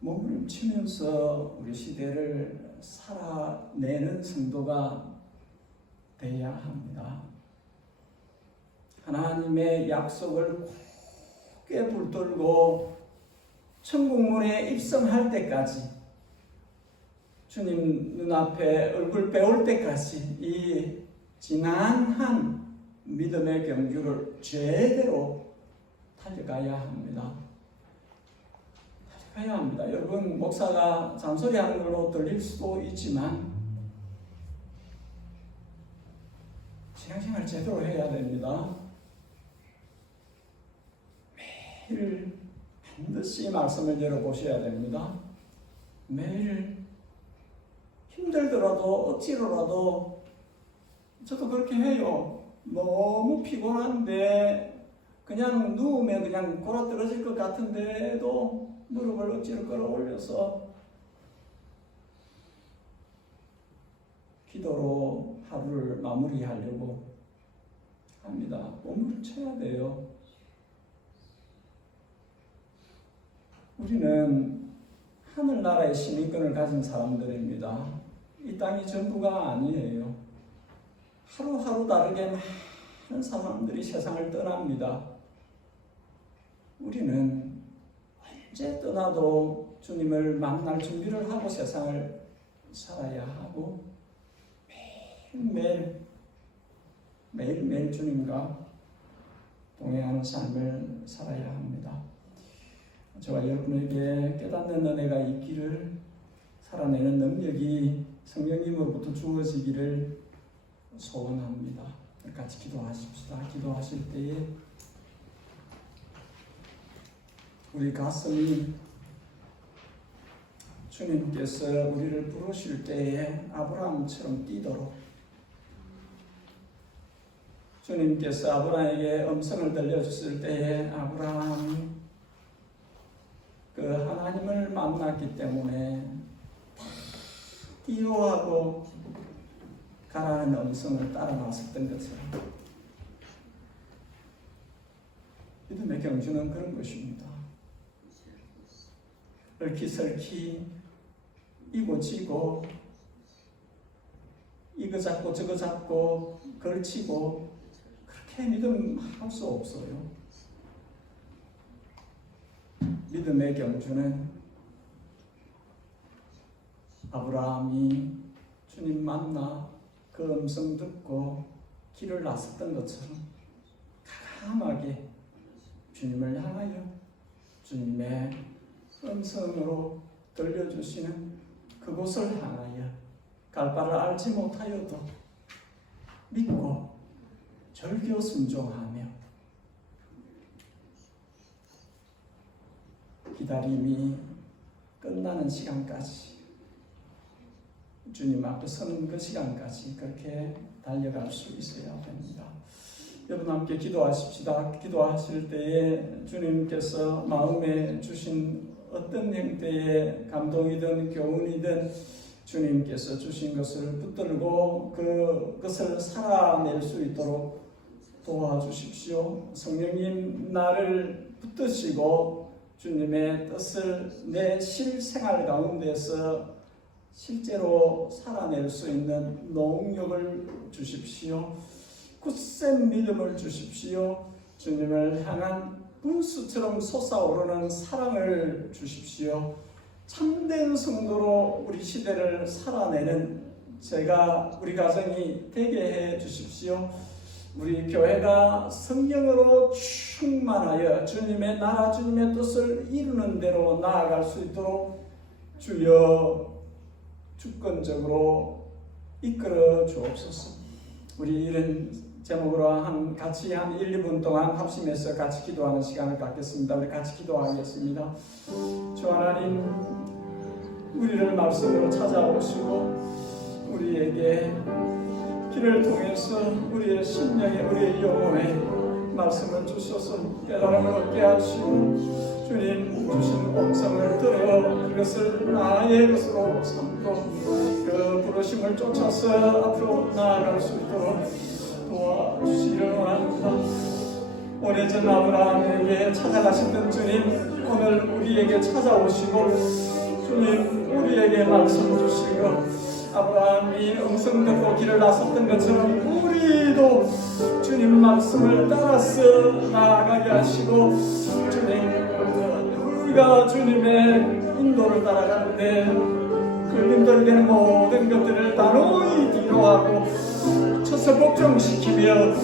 몸부림치면서 우리 시대를 살아내는 성도가 되어야 합니다. 하나님의 약속을 굳게 붙들고 천국문에 입성할 때까지, 주님 눈앞에 얼굴 배울 때까지 이 지난한 믿음의 경주를 제대로 달려가야 합니다. 여러분, 목사가 잔소리하는 걸로 들릴 수도 있지만 신앙생활 제대로 해야 됩니다. 매일 반드시 말씀을 열어보셔야 됩니다. 매일 힘들더라도 억지로라도, 저도 그렇게 해요. 너무 피곤한데 그냥 누우면 그냥 골아떨어질 것 같은데도 무릎을 억지로 끌어올려서 기도로 하루를 마무리하려고 합니다. 몸을 쳐야 돼요. 우리는 하늘나라의 시민권을 가진 사람들입니다. 이 땅이 전부가 아니에요. 하루하루 다르게 많은 사람들이 세상을 떠납니다. 우리는 언제 떠나도 주님을 만날 준비를 하고 세상을 살아야 하고 매일매일 주님과 동행하는 삶을 살아야 합니다. 저와 여러분에게 깨닫는 은혜가 있기를, 살아내는 능력이 성령님으로부터 주어지기를 소원합니다. 같이 기도하십시다. 기도하실 때에 우리 가슴이 주님께서 우리를 부르실 때에 아브라함처럼 뛰도록, 주님께서 아브라함에게 음성을 들려주실 때에 아브라함이 그 하나님을 만났기 때문에 뛰어하고 가라는 음성을 따라 나섰던 것처럼 믿음의 경주는 그런 것입니다. 얽히설키 이고지고 이거 잡고 저거 잡고 걸치고 그렇게 믿음할 수 없어요. 믿음의 경주는 아브라함이 주님 만나 그 음성 듣고 길을 나섰던 것처럼 가감하게 주님을 향하여 주님의 음성으로 들려주시는 그곳을 향하여 갈 바를 알지 못하여도 믿고 절교 순종하며 기다림이 끝나는 시간까지, 주님 앞에 서는 그 시간까지 그렇게 달려갈 수 있어야 됩니다. 여러분 함께 기도하십시다. 기도하실 때에 주님께서 마음에 주신 어떤 형태의 감동이든 교훈이든 주님께서 주신 것을 붙들고 그것을 살아낼 수 있도록 도와주십시오. 성령님, 나를 붙드시고 주님의 뜻을 내 실생활 가운데서 실제로 살아낼 수 있는 능력을 주십시오. 굳센 믿음을 주십시오. 주님을 향한 분수처럼 솟아오르는 사랑을 주십시오. 참된 성도로 우리 시대를 살아내는 우리 가정이 되게 해 주십시오. 우리 교회가 성령으로 충만하여 주님의 나라, 주님의 뜻을 이루는 대로 나아갈 수 있도록 주여 주권적으로 이끌어 주옵소서. 우리 이런 제목으로 같이 한 1, 2분 동안 합심해서 같이 기도하는 시간을 갖겠습니다. 우리 같이 기도하겠습니다. 주 하나님, 우리를 말씀으로 찾아오시고 우리에게 길을 통해서 우리의 심령에 우리의 영혼에 말씀을 주셔서 깨달음을 얻게 하시고 주님 주신 음성을 들어 그것을 나의 것으로 삼고 그 부르심을 쫓아서 앞으로 나아갈 수 있도록 도와주시기를 원합니다. 오래전 아브라함에게 찾아가셨던 주님, 오늘 우리에게 찾아오시고 주님 우리에게 말씀 주시고 아브라함이 음성 듣고 길을 나섰던 것처럼 우리도 주님 말씀을 따라서 나아가게 하시고 주님 우리가 주님의 인도를 따라가는데 그 인도되는 모든 것들을 단호히 뒤로하고 쳐서 복종시키며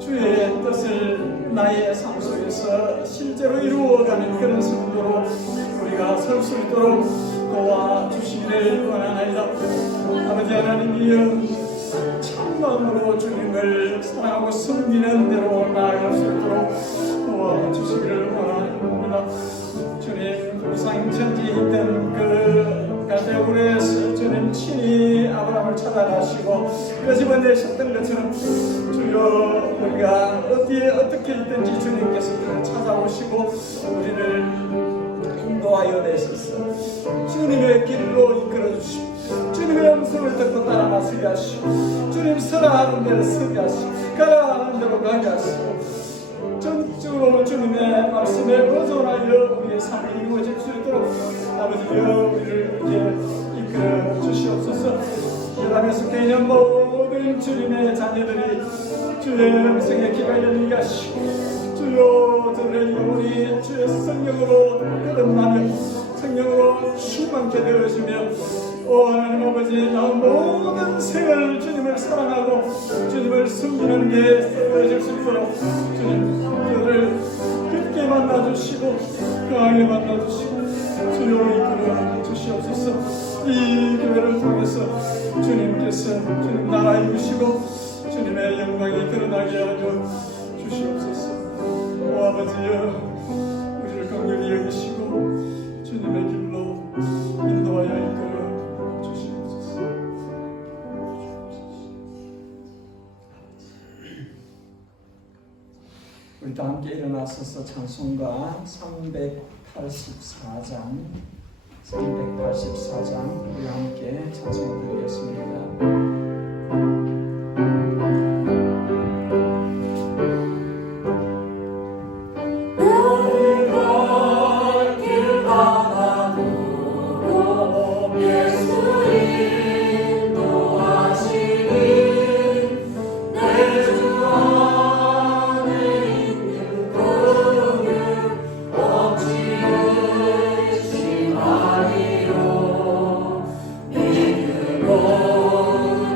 주의 뜻을 나의 삶 속에서 실제로 이루어가는 그런 성도로 우리가 설 수 있도록 도와주시기를 원하나이다. 아버지 하나님이여 참마음으로 주님을 사랑하고 섬기는 대로 나아갈 수 있도록 도와주시기를 원합니다. 주님 불상천지에 있던 그 갈대굴에서 주님 친히 아브라함을 찾아가시고 끄집어내셨던 것처럼 주여 우리가 어디에 어떻게 있든지 주님께서 찾아오시고 우리를 인도하여 내셔서 주님의 길로 이끌어 주시고 주님의 음성을 듣고 따라 나서게 하시고 주님 서라 하는 대로 서게 하시고 가라 하는 대로 가게 하시고 전적으로 주님의 말씀에 의존하여 우리의 삶이 이루어질 수 있도록 아버지여 우리를 이제 이끌어 주시옵소서. 예담에서 깨어난 모든 주님의 자녀들이 주의 음성에 귀가 열리게 하시고 주여 저들의 영혼이 주의 성령으로 거듭나며 성령으로 충만케 되어주며 하나님 아버지 나 모든 생을 주님을 사랑하고 주님을 숨기는 게 쓰여질 수 있도록 주님 그들을 깊게 만나주시고 강하게 만나주시고 주여 이끌어 주시옵소서. 이 교회를 통해서 주님께서 주님 나라 이루시고 주님의 영광이 드러나게 하여 주시옵소서. 오 아버지여 우리를 긍휼히 여기시고 주님의 길로 인도하여 이끌어 주시옵소서. 우리 다 함께 일어나서서 찬송가 384장 우리 함께 찬송을 드리겠습니다. Oh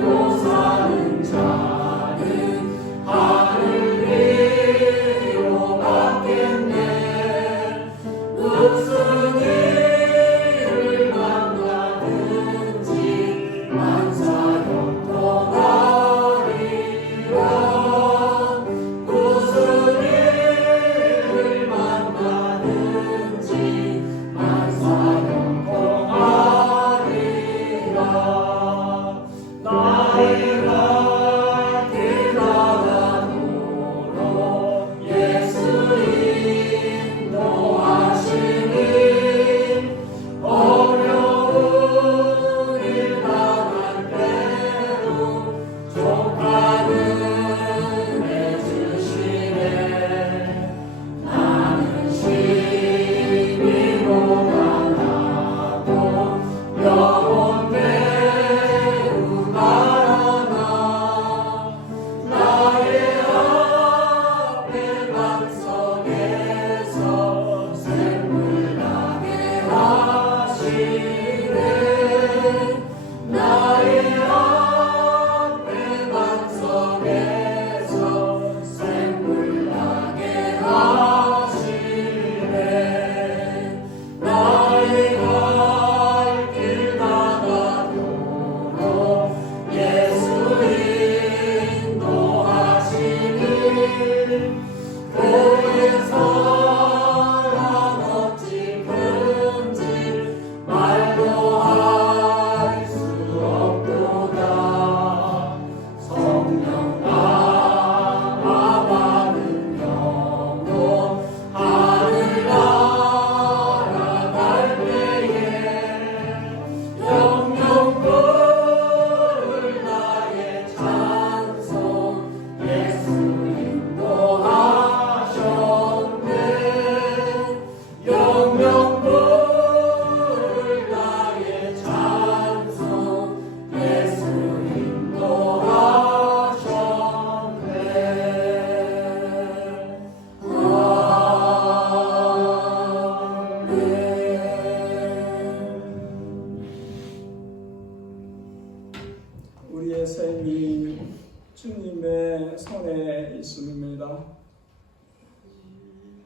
주님의 손에 있습니다.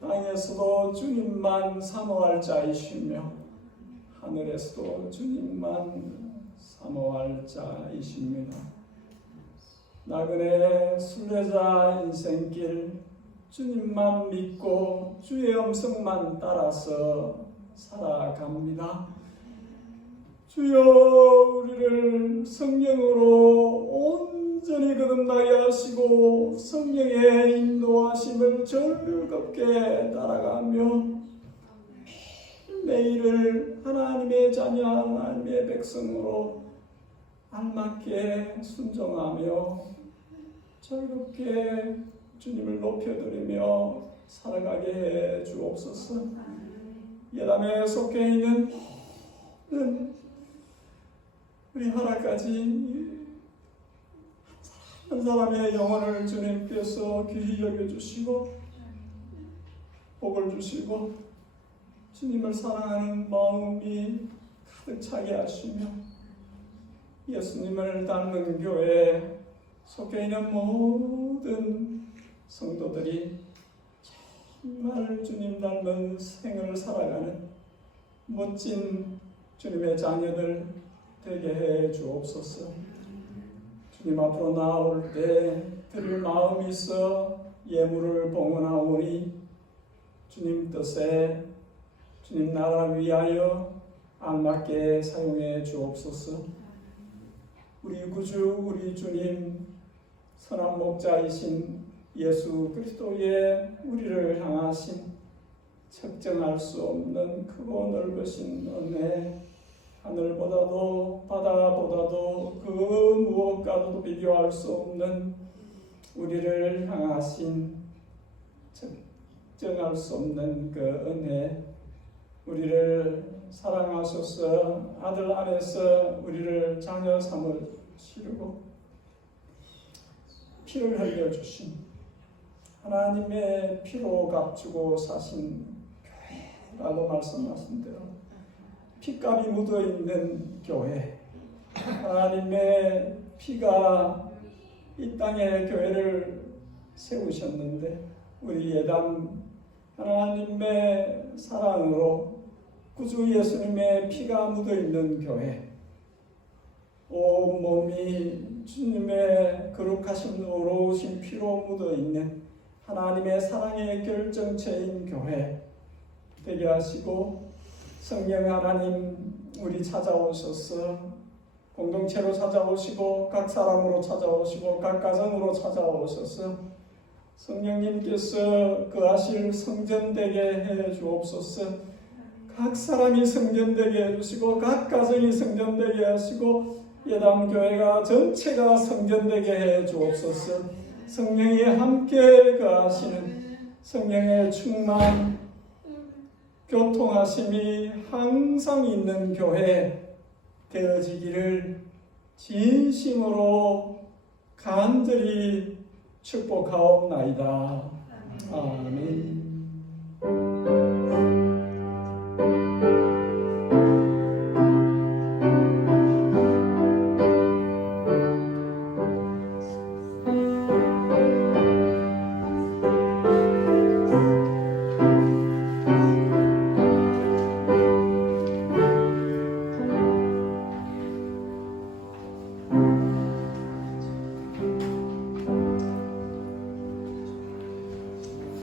땅에서도 주님만 사모할 자이시며 하늘에서도 주님만 사모할 자이십니다. 나그네 순례자 인생길 주님만 믿고 주의 음성만 따라서 살아갑니다. 주여 우리를 성령으로 온전히 거듭나게 하시고 성령의 인도하심을 즐겁게 따라가며 매일을 하나님의 자녀 하나님의 백성으로 알맞게 순종하며 즐겁게 주님을 높여드리며 살아가게 해 주옵소서. 예담에 속해 있는 우리 하나까지 한 사람의 영혼을 주님께서 귀히 여겨주시고 복을 주시고 주님을 사랑하는 마음이 가득 차게 하시며 예수님을 닮은 교회에 속해 있는 모든 성도들이 정말 주님 닮은 생을 살아가는 멋진 주님의 자녀들 되게 해 주옵소서. 주님 앞으로 나올 때 드릴 마음이 있어 예물을 봉헌하오니 주님 뜻에 주님 나라 위하여 알맞게 사용해 주옵소서. 우리 구주 우리 주님 선한 목자이신 예수 그리스도의 우리를 향하신 측정할 수 없는 크고 넓으신 은혜, 하늘보다도 바다보다도 그 무엇과도 비교할 수 없는 우리를 향하신 측정할 수 없는 그 은혜, 우리를 사랑하셔서 아들 안에서 우리를 자녀 삼으시려고 피를 흘려주신 하나님의 피로 값주고 사신 교회라고 말씀하신 대로 피값이 묻어있는 교회, 하나님의 피가 이 땅에 교회를 세우셨는데 우리 예담 하나님의 사랑으로 구주 예수님의 피가 묻어있는 교회, 온몸이 주님의 거룩하신 의로우신 피로 묻어있는 하나님의 사랑의 결정체인 교회 되게 하시고 성령 하나님 우리 찾아오셔서 공동체로 찾아오시고 각 사람으로 찾아오시고 각 가정으로 찾아오셔서 성령님께서 거하실 성전되게 해 주옵소서. 각 사람이 성전되게 해주시고 각 가정이 성전되게 하시고 예담교회가 전체가 성전되게 해 주옵소서. 성령이 함께 거하시는 성령의 충만 교통하심이 항상 있는 교회 되어지기를 진심으로 간절히 축복하옵나이다. 아멘.